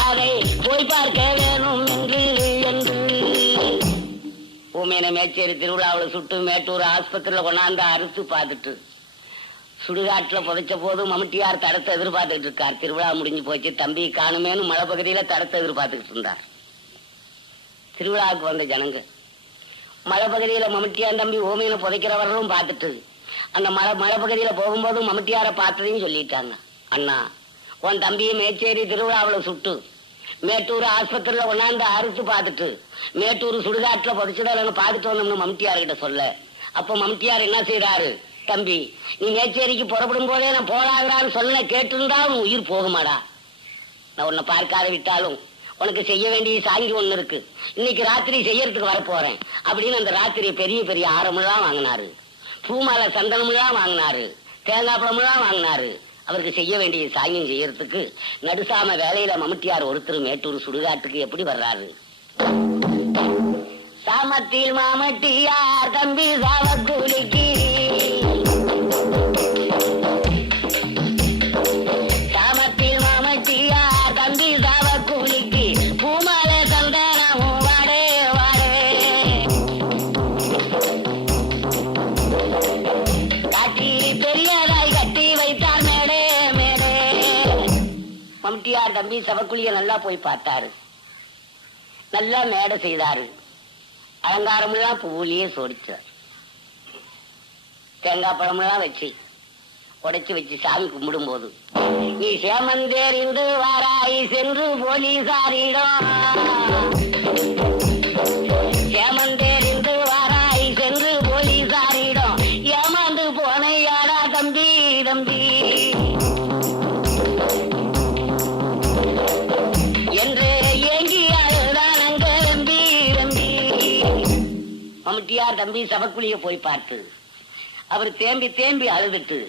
அதை போய் பார்க்க வேணும் என்று என்று ஊமையனை மேச்சேரி திருவிழாவில் சுட்டு மேட்டூர் ஆஸ்பத்திரியில கொண்டாந்து அறுத்து பார்த்துட்டு சுடுகாட்டுல புதைச்ச போது மம்முட்டியார் தடத்தை எதிர்பார்த்துக்கிட்டு இருக்கார். திருவிழா முடிஞ்சு போச்சு, தம்பி காணுமேனு மலை பகுதியில தடத்தை எதிர்பார்த்துக்கிட்டு இருந்தார். திருவிழாவுக்கு வந்த ஜனங்க மலை பகுதியில மம்முட்டியார் தம்பி ஊமையனை புதைக்கிறவர்களும் பார்த்துட்டு அந்த மலை பகுதியில போகும்போது மம்முட்டியார பார்த்ததையும் சொல்லிட்டாங்க. அண்ணா, உன் தம்பியை மேச்சேரி திருவிழாவில் சுட்டு மேட்டூர் ஆஸ்பத்திரியில கொண்டாந்து அறுத்து பார்த்துட்டு மேட்டூர் சுடுகாட்டுல புதைச்சதால பார்த்துட்டு வந்தோம்னு மம்முட்டியார்கிட்ட சொல்ல. அப்ப மம்முட்டியார் என்ன செய்யறாரு? தம்பி, நீ மேச்சேரிக்கு புறப்படும் போதே நான் போராகிறான்னு சொல்ல கேட்டிருந்தா உன் உயிர் போகுமாடா. நான் உன்னை பார்க்காத விட்டாலும் உனக்கு செய்ய வேண்டிய சாங்கி ஒண்ணு இருக்கு. இன்னைக்கு ராத்திரி செய்யறதுக்கு வரப்போறேன் அப்படின்னு அந்த ராத்திரி பெரிய பெரிய ஆரமெல்லாம் வாங்கினாரு. பூமாலை சந்தனமெல்லாம் வாங்கினாரு. தேங்காய் பழமெல்லாம் வாங்கினாரு. அவருக்கு செய்ய வேண்டிய சாங்கியம் செய்யறதுக்கு நடுசாம வேலையில மம்முட்டியார் ஒருத்தர் மேட்டூர் சுடுகாட்டுக்கு எப்படி வர்றாரு? சாமத்தில் மாமட்டியார் தம்பி சாவக்கூலிக்கு. சாமத்தில் மாமட்டியார் தம்பி சாவக்கூலிக்கு பூமாலை சந்தனமும் வாடே வாடே. காட்டி பெரியதாய் கட்டி வைத்தார் மேடே மேடே. மம்முட்டியார் தம்பி சவக்குழிய நல்லா போய் பார்த்தாரு. நல்லா மேடை செய்தாரு. அலங்காரமெல்லாம் பூவிலேயே சோடிச்சார். தேங்காய் பழமெல்லாம் வச்சு உடைச்சு வச்சு சாமி கும்பிடும் போது நீ சேமந்தேறிந்து வாராய் சென்று போலீசாரிடம். சேமந்தேறிந்து வாராய் சென்று போலீசாரிடம் ஏமாந்து போனையாடா தம்பி தம்பி என்று ஏங்கி அழுதான் அங்க தம்பி தம்பி. மம்முட்டியார் தம்பி சவக்குழிய போய் பார்த்து அவர் தேம்பி தேம்பி அழுதுட்டு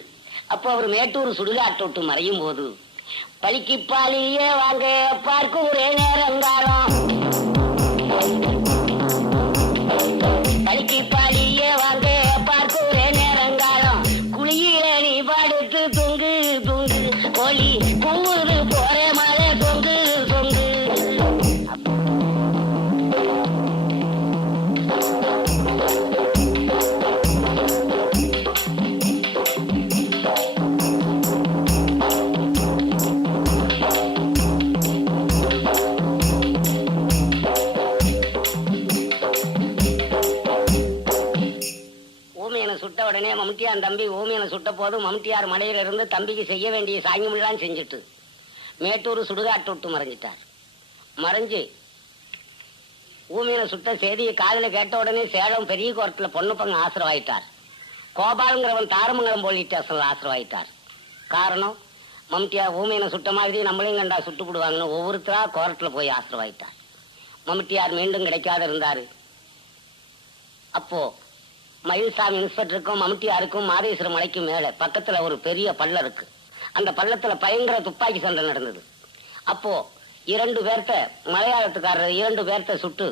அப்போ அவர் மேட்டூர் சுடுகாட்டோட்டு மறையும் போது பழிக்கு பாலியே வாங்க பார்க்க ஒரே நேரங்காலம். உடனே மம்முட்டியான் தம்பி ஊமையனை சுட்ட போது மம்முட்டியார் மலையில இருந்து தம்பிக்கு செய்ய வேண்டிய சாங்கியமெல்லாம் செஞ்சுட்டு மேட்டூர் சுடுகாட்டு விட்டு மறைஞ்சிட்டார். மறைஞ்சு ஊமையனை சுட்ட செய்தியை காதல கேட்ட உடனே சேலம் பெரிய கோர்ட்டில் பொண்ணு பங்கு ஆசிரவாயிட்டார். கோபாலுங்கிறவன் தாரமங்கலம் போலீஸ் ஸ்டேஷன்ல ஆசிரவாயிட்டார். காரணம், மம்முட்டியார் ஊமையனை சுட்ட மாதிரி நம்மளையும் கண்டா சுட்டு போடுவாங்கன்னு ஒவ்வொருத்தரா கோர்ட்ல போய் ஆசிரவாயிட்டார். மம்முட்டியார் மீண்டும் கிடைக்காத இருந்தாரு. அப்போ மயில்சாமி இன்ஸ்பெக்டருக்கும் மம்முட்டியாருக்கும் மாதேஸ்வரம் மலைக்கும் மேல பக்கத்துல ஒரு பெரிய பள்ளம் இருக்கு. அந்த பள்ளத்துல பயங்கர துப்பாக்கி சண்டை நடந்தது. அப்போ 2 பேர்த்த மலையாளத்துக்காரர் 2 பேர்த்த சுட்டு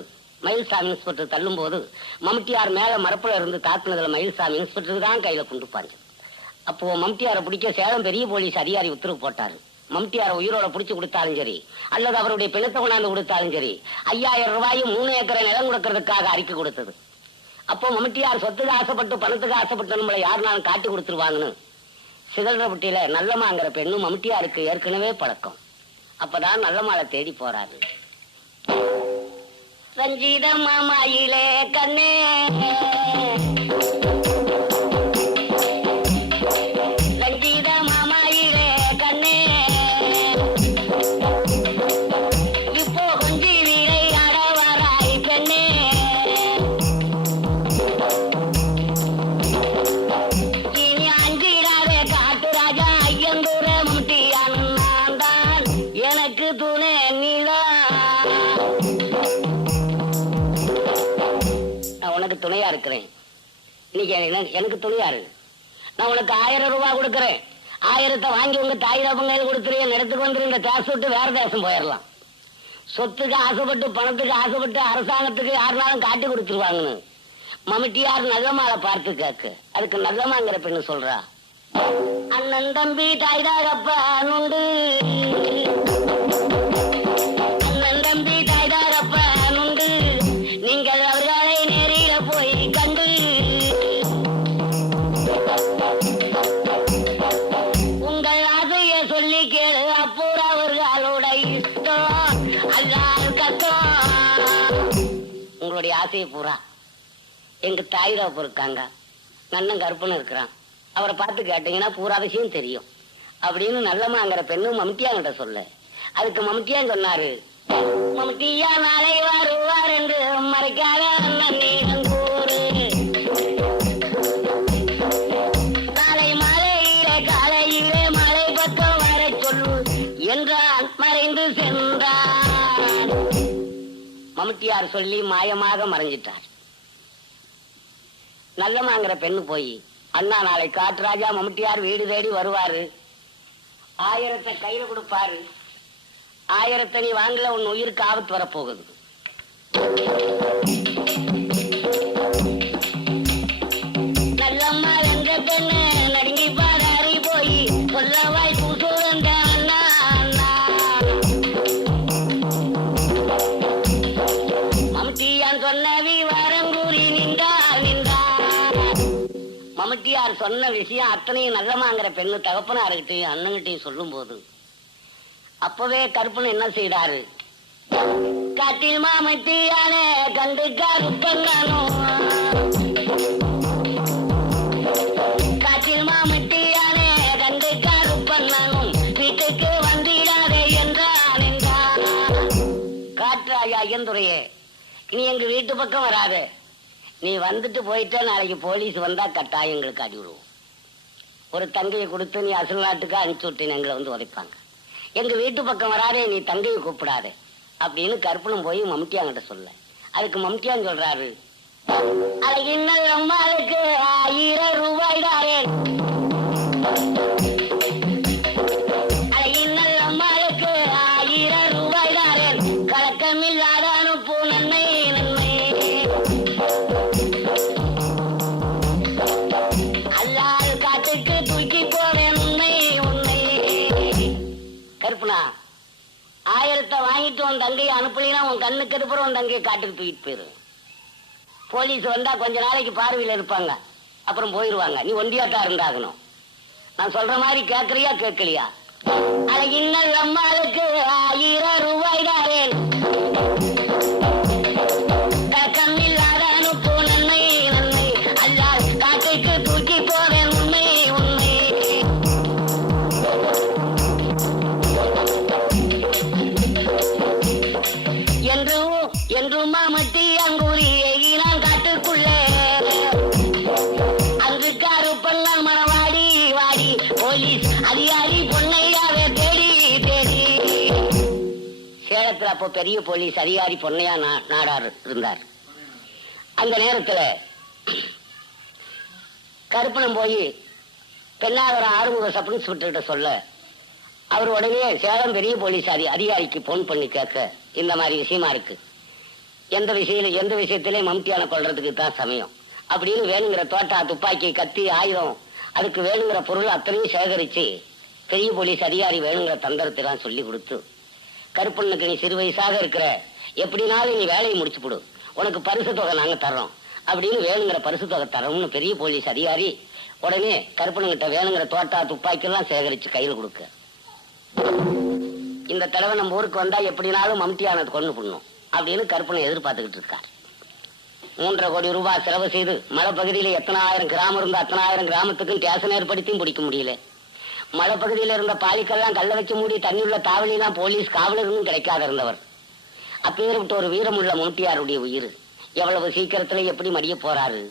மயில்சாமி இன்ஸ்பெக்டர் தள்ளும் போது மம்முட்டியார் மேல மரப்புல இருந்து தாக்குனதுல மயில்சாமி இன்ஸ்பெக்டருக்கு தான் கையில குண்டு பாஞ்சு. அப்போ மம்முட்டியாரை பிடிக்க சேலம் பெரிய போலீஸ் அதிகாரி உத்தரவு போட்டாரு. மம்முட்டியாரை உயிரோட பிடிச்சு கொடுத்தாலும் சரி, அல்லது அவருடைய பிணத்தை கொண்டாந்து கொடுத்தாலும் சரி, 5000 ரூபாயும் 3 ஏக்கரை நிலம் கொடுக்கறதுக்காக அறிக்கை கொடுத்தது. அப்போ மம்முட்டியார் சொத்துக்கு ஆசைப்பட்டு பணத்துக்கு ஆசைப்பட்டு நம்மளை யாருனாலும் காட்டி கொடுத்துருவாங்கன்னு சிதறப்பட்டியில நல்லம்மாங்கிற பெண்ணு மம்முட்டியாருக்கு ஏற்கனவே பழக்கம். அப்பதான் நல்லம்மாளை தேடி போறாரு. ரஞ்சித மாமாயிலே கண்ணே ரஞ்சித மாமாயிலே கண்ணே இப்போ கொஞ்சி வீரை ஆடவாராய் பெண்ணே இனி அஞ்சிடாதே காட்டு ராஜா ஐயந்தூர முட்டியான் நான் தான் எனக்கு துணை நீதான். நான் உனக்கு துணையா இருக்கிறேன். இன்னைக்கு எனக்கு துணையா இருக்கு. நான் உனக்கு 1000 ரூபாய் கொடுக்கறேன். 1000 வாங்கி உங்க தாய் தப்பங்கையில் கொடுத்துறேன். இடத்துக்கு வந்து இந்த தேசம் விட்டு வேற தேசம் போயிடலாம். சொத்துக்கு ஆசைப்பட்டு பணத்துக்கு ஆசைப்பட்டு அரசாங்கத்துக்கு யாருனாலும் காட்டி கொடுத்துருவாங்கன்னு மம்முட்டியார் நல்லம்மாளை பார்த்து கேக்கு. அதுக்கு நல்லம்மாங்கிற பெண்ணு சொல்றா, அண்ணன் தம்பி தாய்தாரப்பா நுண்டு, அண்ணன் தம்பி தாய்தாரப்பா நுண்டு, நீங்கள் அவர்களை நேரில போய் கண்டு உங்கள் ஆசைய சொல்லி கேளு. அப்பூர் அவர்களோட இஷ்டம் அல்லால் கஷ்டம். உங்களுடைய ஆசையை பூரா எங்க தாய் தகப்பு இருக்காங்க, நன்னன் கருப்பன்னு இருக்கிறான், அவரை பார்த்து கேட்டீங்கன்னா பூரா விஷயம் தெரியும் அப்படின்னு நல்லம்மாங்கிற பெண்ணு மம்முட்டியாங்கிட்ட சொல்ல. அதுக்கு மம்முட்டியான் சொன்னாரு, மம்முட்டியா நாளை வருவார் என்று மறைக்காத கூறு, நாளை மலையிலே காலையிலே மலை பக்கம் வர சொல்லு என்றான். மறைந்து சென்றான். மம்முட்டியார் சொல்லி மாயமாக மறைஞ்சிட்டார். நல்லம்மாங்கிற பெண்ணு போய், அண்ணா நாளை காட்டுராஜா மம்முட்டியார் வீடு தேடி வருவாரு, 1000 கையில கொடுப்பாரு, 1000 நீ வாங்கல உன் உயிருக்கு ஆபத்து வரப்போகுது. நல்லம்மா என்ற பெண்ணு நடுங்கி பாடாரி போய் சொல்லவாய் பூசூரந்த அண்ணா அண்ணா. மம்முட்டியான் சொன்னவி வரங்கூறி நின்றார் நின்றார். மம்முட்டியார் சொன்ன விஷயம் அத்தனையும் நல்லம்மாங்கிற பெண்ணு தகப்பனார்கிட்டையும் அண்ணங்கிட்டையும் சொல்லும் போது அப்பவே கருப்பன் என்ன செய்தாரு, காட்டில் மாமட்டியானே கண்டு கருப்பண்ணனோ, காட்டில் மாமட்டியானே கண்டு கருப்பண்ணனும் வீட்டுக்கு வந்திடாதே என்றான் என்றான். காற்றாயா ஐயந்துரையே, நீ எங்க வீட்டு பக்கம் வராத. நீ வந்துட்டு போயிட்டா நாளைக்கு போலீஸ் வந்தா கட்டாயம் எங்களுக்கு அடி விடுவோம். ஒரு தங்கையை கொடுத்து நீ அசல் நாட்டுக்கு அனுப்பிச்சு விட்டேன்னு எங்களை வந்து உதைப்பாங்க. எங்க வீட்டு பக்கம் வராதே, நீ தங்கையை கூப்பிடாதே அப்படின்னு கருப்பனும் போய் மம்முட்டியாங்கிட்ட சொல்ல. அதுக்கு மம்முட்டியான் சொல்றாரு, இன்னும் அம்மாளுக்கு 1000 ரூபாய் தாரேன், இன்னும் அம்மாளுக்கு 1000 ரூபாய் தாரேன், கலக்கமில்லாத அனுப்பு நன்மை நன்மை, அல்லால் காட்டுக்கு தூக்கி போவேன் உண்மை உண்மை. கருப்பனா 1000 வாங்கிட்டு உன் தங்கையை அனுப்பலினா உன் கண்ணுக்கு அப்புறம் உன் தங்கையை காட்டுக்கு தூக்கிட்டு போயிரு. போலீஸ் வந்தா கொஞ்ச நாளைக்கு பார்வையில் இருப்பாங்க, அப்புறம் போயிருவாங்க. நீ ஒண்டியாத்தான் இருந்தாகணும். நான் சொல்ற மாதிரி கேட்கறியா கேட்கலையா? இன்னும் அம்மாளுக்கு 1000 ரூபாய் தாரேன், கம்மில்லாத அனுப்பு நன்மை நன்மை, அல்லால் காட்டுக்கு தூக்கி அங்கூரி அங்கூரி நான் காட்டுக்குள்ளே அங்கு கருப்பண்ணன் மனவாடி வாடி போலீஸ் அதிகாரி பொன்னையாவே தேடி தேடி. சேலத்துல அப்போ பெரிய போலீஸ் அதிகாரி பொன்னையா நாடார் இருந்தார். அந்த நேரத்துல கருப்பணம் போய் பெண்ணாகரம் ஆறுமுக சப் இன்ஸ்பெக்டர்கிட்ட சொல்ல அவர் உடனே சேலம் பெரிய போலீஸ் அதிகாரிக்கு போன் பண்ணி கேட்க இந்த மாதிரி விஷயமா இருக்கு, எந்த விஷயத்திலே மம்டியான கொள்றதுக்கு தான் சமயம் அப்படின்னு வேணுங்கிற தோட்டா துப்பாக்கி கத்தி ஆயுதம் அதுக்கு வேணுங்கிற பொருள் அத்தனையும் சேகரிச்சு பெரிய போலீஸ் அதிகாரி வேணுங்கிற தந்திரத்தெல்லாம் சொல்லி கொடுத்து கருப்பண்ணனுக்கு நீ சிறு வயசாக இருக்கிற எப்படினாலும் நீ வேலையை முடிச்சு போடு, உனக்கு பரிசு தொகை நாங்க தர்றோம் அப்படின்னு வேணுங்கிற பரிசு தொகை தரோம்னு பெரிய போலீஸ் அதிகாரி உடனே கருப்பண்ணங்கிட்ட வேணுங்கிற தோட்டா துப்பாக்கி எல்லாம் சேகரிச்சு கையில் கொடுக்க இந்த தடவை நம்ம ஊருக்கு வந்தா எப்படினாலும் மம்டியானது கொண்டு பண்ணும் அப்படின்னு கருப்பண்ணன் எதிர்பார்த்துக்கிட்டு இருக்கார். 3.5 கோடி ரூபாய் செலவு செய்து மலைப்பகுதியில எத்தனை ஆயிரம் கிராமம் இருந்தா அத்தனை ஆயிரம் கிராமத்துக்கும் ஸ்டேஷன் ஏற்படுத்தியும் பிடிக்க முடியல. மலைப்பகுதியில இருந்த பாலிக்கெல்லாம் கல்ல வச்சு மூடி தண்ணி உள்ள தாவலிலாம் போலீஸ் காவலர்களும் கிடைக்காத இருந்தவர். அப்பேற்பட்ட ஒரு வீரமுள்ள மம்டியாருடைய உயிர் எவ்வளவு சீக்கிரத்துல எப்படி மடிய போறாரு.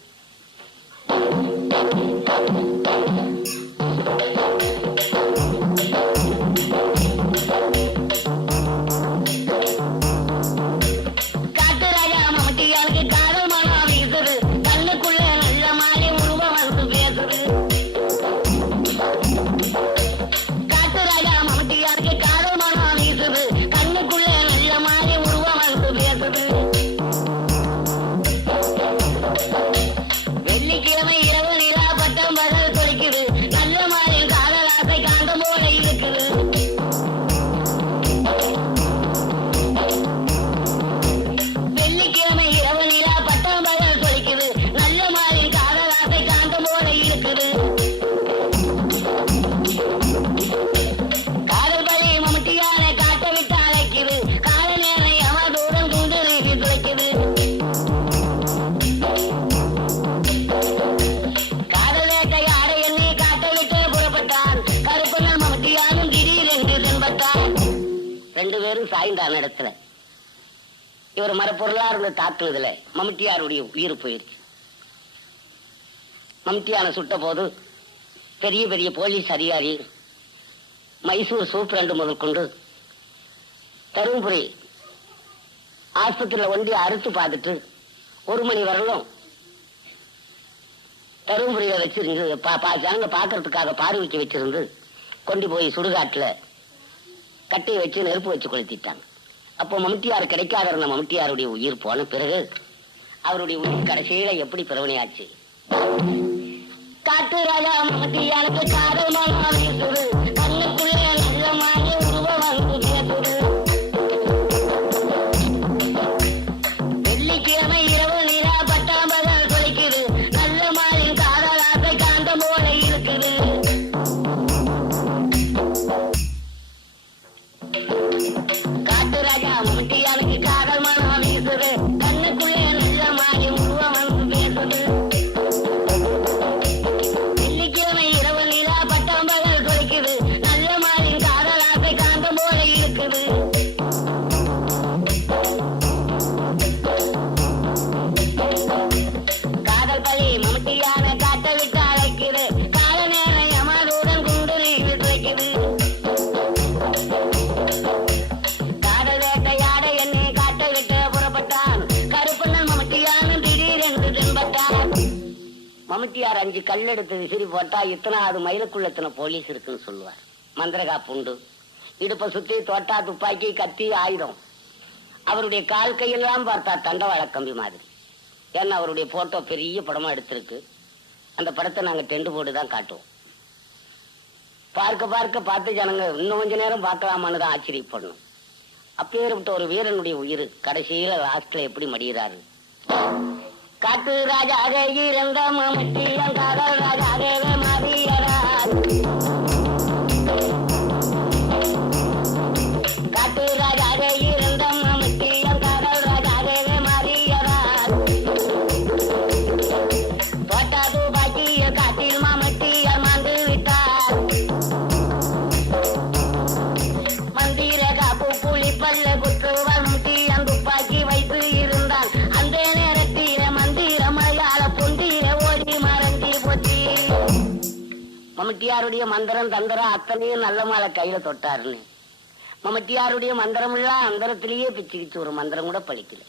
சாய்ந்தான இடத்துல இவர் மரப்பொருளா இருந்து தாக்குனதுல மம்டியாருடைய உயிர் போயிருச்சு. மம்டியான சுட்ட போது பெரிய பெரிய போலீஸ் அதிகாரி மைசூர் சூப்பரண்டு முதல் கொண்டு தருமபுரி ஆஸ்பத்திரியில ஒண்டி அறுத்து பார்த்துட்டு 1 மணி வரலும் தருமபுரியில வச்சிருந்து ஜனங்க பாக்குறதுக்காக பார்வைக்கு வச்சிருந்து கொண்டு போய் சுடுகாட்டுல கட்டையை வச்சு நெருப்பு வச்சு கொளுத்திட்டாங்க. அப்போ மம்டியார் கிடைக்காத இருந்த மம்டியாருடைய உயிர் போன பிறகு அவருடைய உயிர் கடைசியில எப்படி பிரவணியாச்சு. காட்டு ராஜா மம்டியாருக்கு காதல் மனம் வீசுது, கண்ணுக்குள்ளே நல்ல மாறி உருவம் வந்து பேசுது. வெள்ளிக்கிழமை இரவு நிலா பட்டாம்பகல் கொலைக்குது, நல்ல மாறின் காதல் ஆசை காந்த போல இருக்குது. மம்டியானுக்கு காதல் மனம் வீசுது, கண்ணுக்குள்ளே நல்ல மாறி உருவம் வந்து பேசுது. வெள்ளிக்கிழமை இரவு நிலா பட்டாம்பகல் கொலைக்குது, நல்ல மாறி காதல் ஆசை காந்த போல இருக்குது. காதல் பழி மம்டியான காட்ட விட்டு அழைக்குது, கால நேரம் யமதூதன் குண்டுலில் துளைக்குது. மம்டியார் 5 கல் எடுத்து விசிறி போட்டா இத்தனாவது மைலுக்குள்ள இத்தனை போலீஸ் இருக்குன்னு சொல்லுவார். மந்திரகா புண்டு இடுப்ப சுத்தி தோட்டா துப்பாக்கி கத்தி ஆயுதம். அவருடைய கால் கையெல்லாம் பார்த்தா தண்டவாள கம்பி மாதிரி. ஏன்னா அவருடைய போட்டோ பெரிய படமா எடுத்திருக்கு. அந்த படத்தை நாங்க டெண்டு போட்டு தான் காட்டுவோம். பார்த்து ஜனங்க இன்னும் கொஞ்ச நேரம் பார்க்கலாமான்னு தான் ஆச்சரியப்படணும். அப்பேற்பட்ட ஒரு வீரனுடைய உயிர் கடைசியில லாஸ்ட்ல எப்படி மடிகிறாரு. காட்டு ராஜாக இருந்த மம்டியான் காதல் ராஜாகவே மாறியறார். காட்டு ராஜாக இருந்த மம்டியான் காதல் ராஜாகவே மாறியறார். தோட்டா துப்பாக்கிய காட்டில் மம்டியார் மாண்டு விட்டார். மந்திர காப்பு புலி பல்ல குத்துவல் மம்டியான் துப்பாக்கி வைத்து இருந்தான். அந்த மம்முட்டியாருடைய மந்திரம் தந்திரம் அத்தனையும் நல்ல மாலை கையில தொட்டாருன்னு மம்முட்டியாருடைய மந்திரம் இல்ல அந்தரத்திலேயே பிச்சுக்கிச்சு ஒரு மந்திரம் கூட படிக்கல.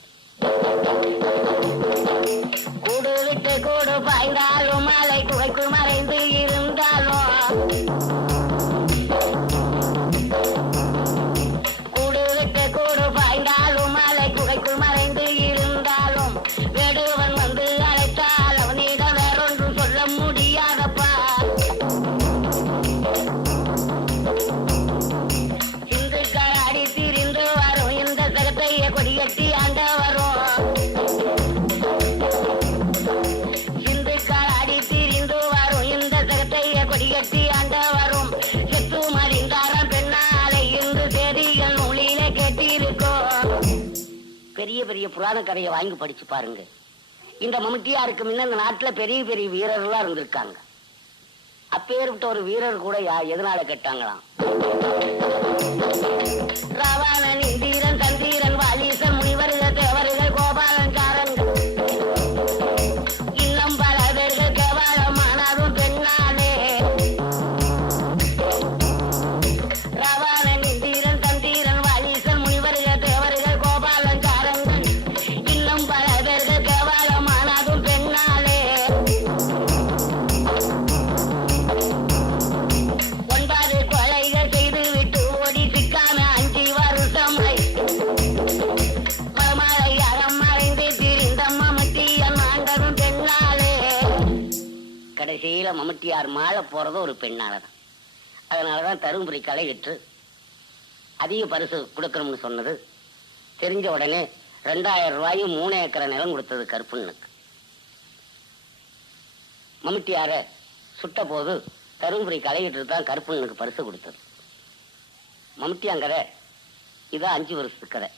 கூடு விட்டு கூடு பாய்ந்தாலும் மாலை குகைக்குள் மறைந்து இருந்தாலும் கூடு விட்டு கூடு பாய்ந்தாலும் மாலை குகைக்குள் மறைந்து இருந்தாலும் வேடுவன் வந்து அழைத்தால் அவனிடம் வேறொன்று சொல்ல முடியாதப்பா. இந்துக்கள் அடி திரிந்து வரும் இந்த சகத்தைய கொடியட்டி ஆண்ட வரும். இந்துக்கள் அடி திரிந்து வரும் இந்த சகத்தைய கொடியட்டி ஆண்ட வரும். செத்து மறிந்தாரம் பெண்ணாலை இன்று செய்திகள் நூலில கேட்டிருக்கோம். பெரிய பெரிய புராண கதையை வாங்கி படிச்சு பாருங்க. இந்த மம்முட்டியாருக்கு முன்ன இந்த நாட்டுல பெரிய பெரிய வீரர்களா இருந்திருக்காங்க. அப்பேற்பட்ட ஒரு வீரர் கூட எதனால கேட்டாங்களாம். ராவணன் இந்திரன் சந்திரன் வாலீசன் முனிவர்கள் தேவர்கள் கோபாலன் சாரங்கள் இன்னும் பல பேர்கள் கேவலமானதும் பெண்ணாலே. ராவணன் இந்திரன் சந்திரன் வாலீசன் முனிவர்கள் தேவர்கள் கோபாலன் சாரங்கள் இன்னும் பல பேர்கள் கேவலமானதும் பெண்ணாலே. ஒன்பது கொலைகள் செய்து விட்டு ஓடி சிக்காம 5 வருஷம் மறுமலை அறம் மறைந்து திரிந்த மம்முட்டியார் மாண்டதும் பெண்ணாலே. கடைசியில மம்முட்டியார் மாலை போறது ஒரு பெண்ணாலதான். அதனாலதான் தருமபுரி கலை விற்று அதிக பரிசு கொடுக்கணும்னு சொன்னது. தெரிஞ்ச உடனே 2000 ரூபாயும் 3 ஏக்கரை நிலம் கொடுத்தது கருப்பண்ணனுக்கு. மம்முட்டியார சுட்ட போது தருமபுரி கலையிட்டு தான் கருப்பண்ணனுக்கு பரிசு கொடுத்தது. மம்முட்டியாங்கரை இதான் 5 வருஷத்து கதை.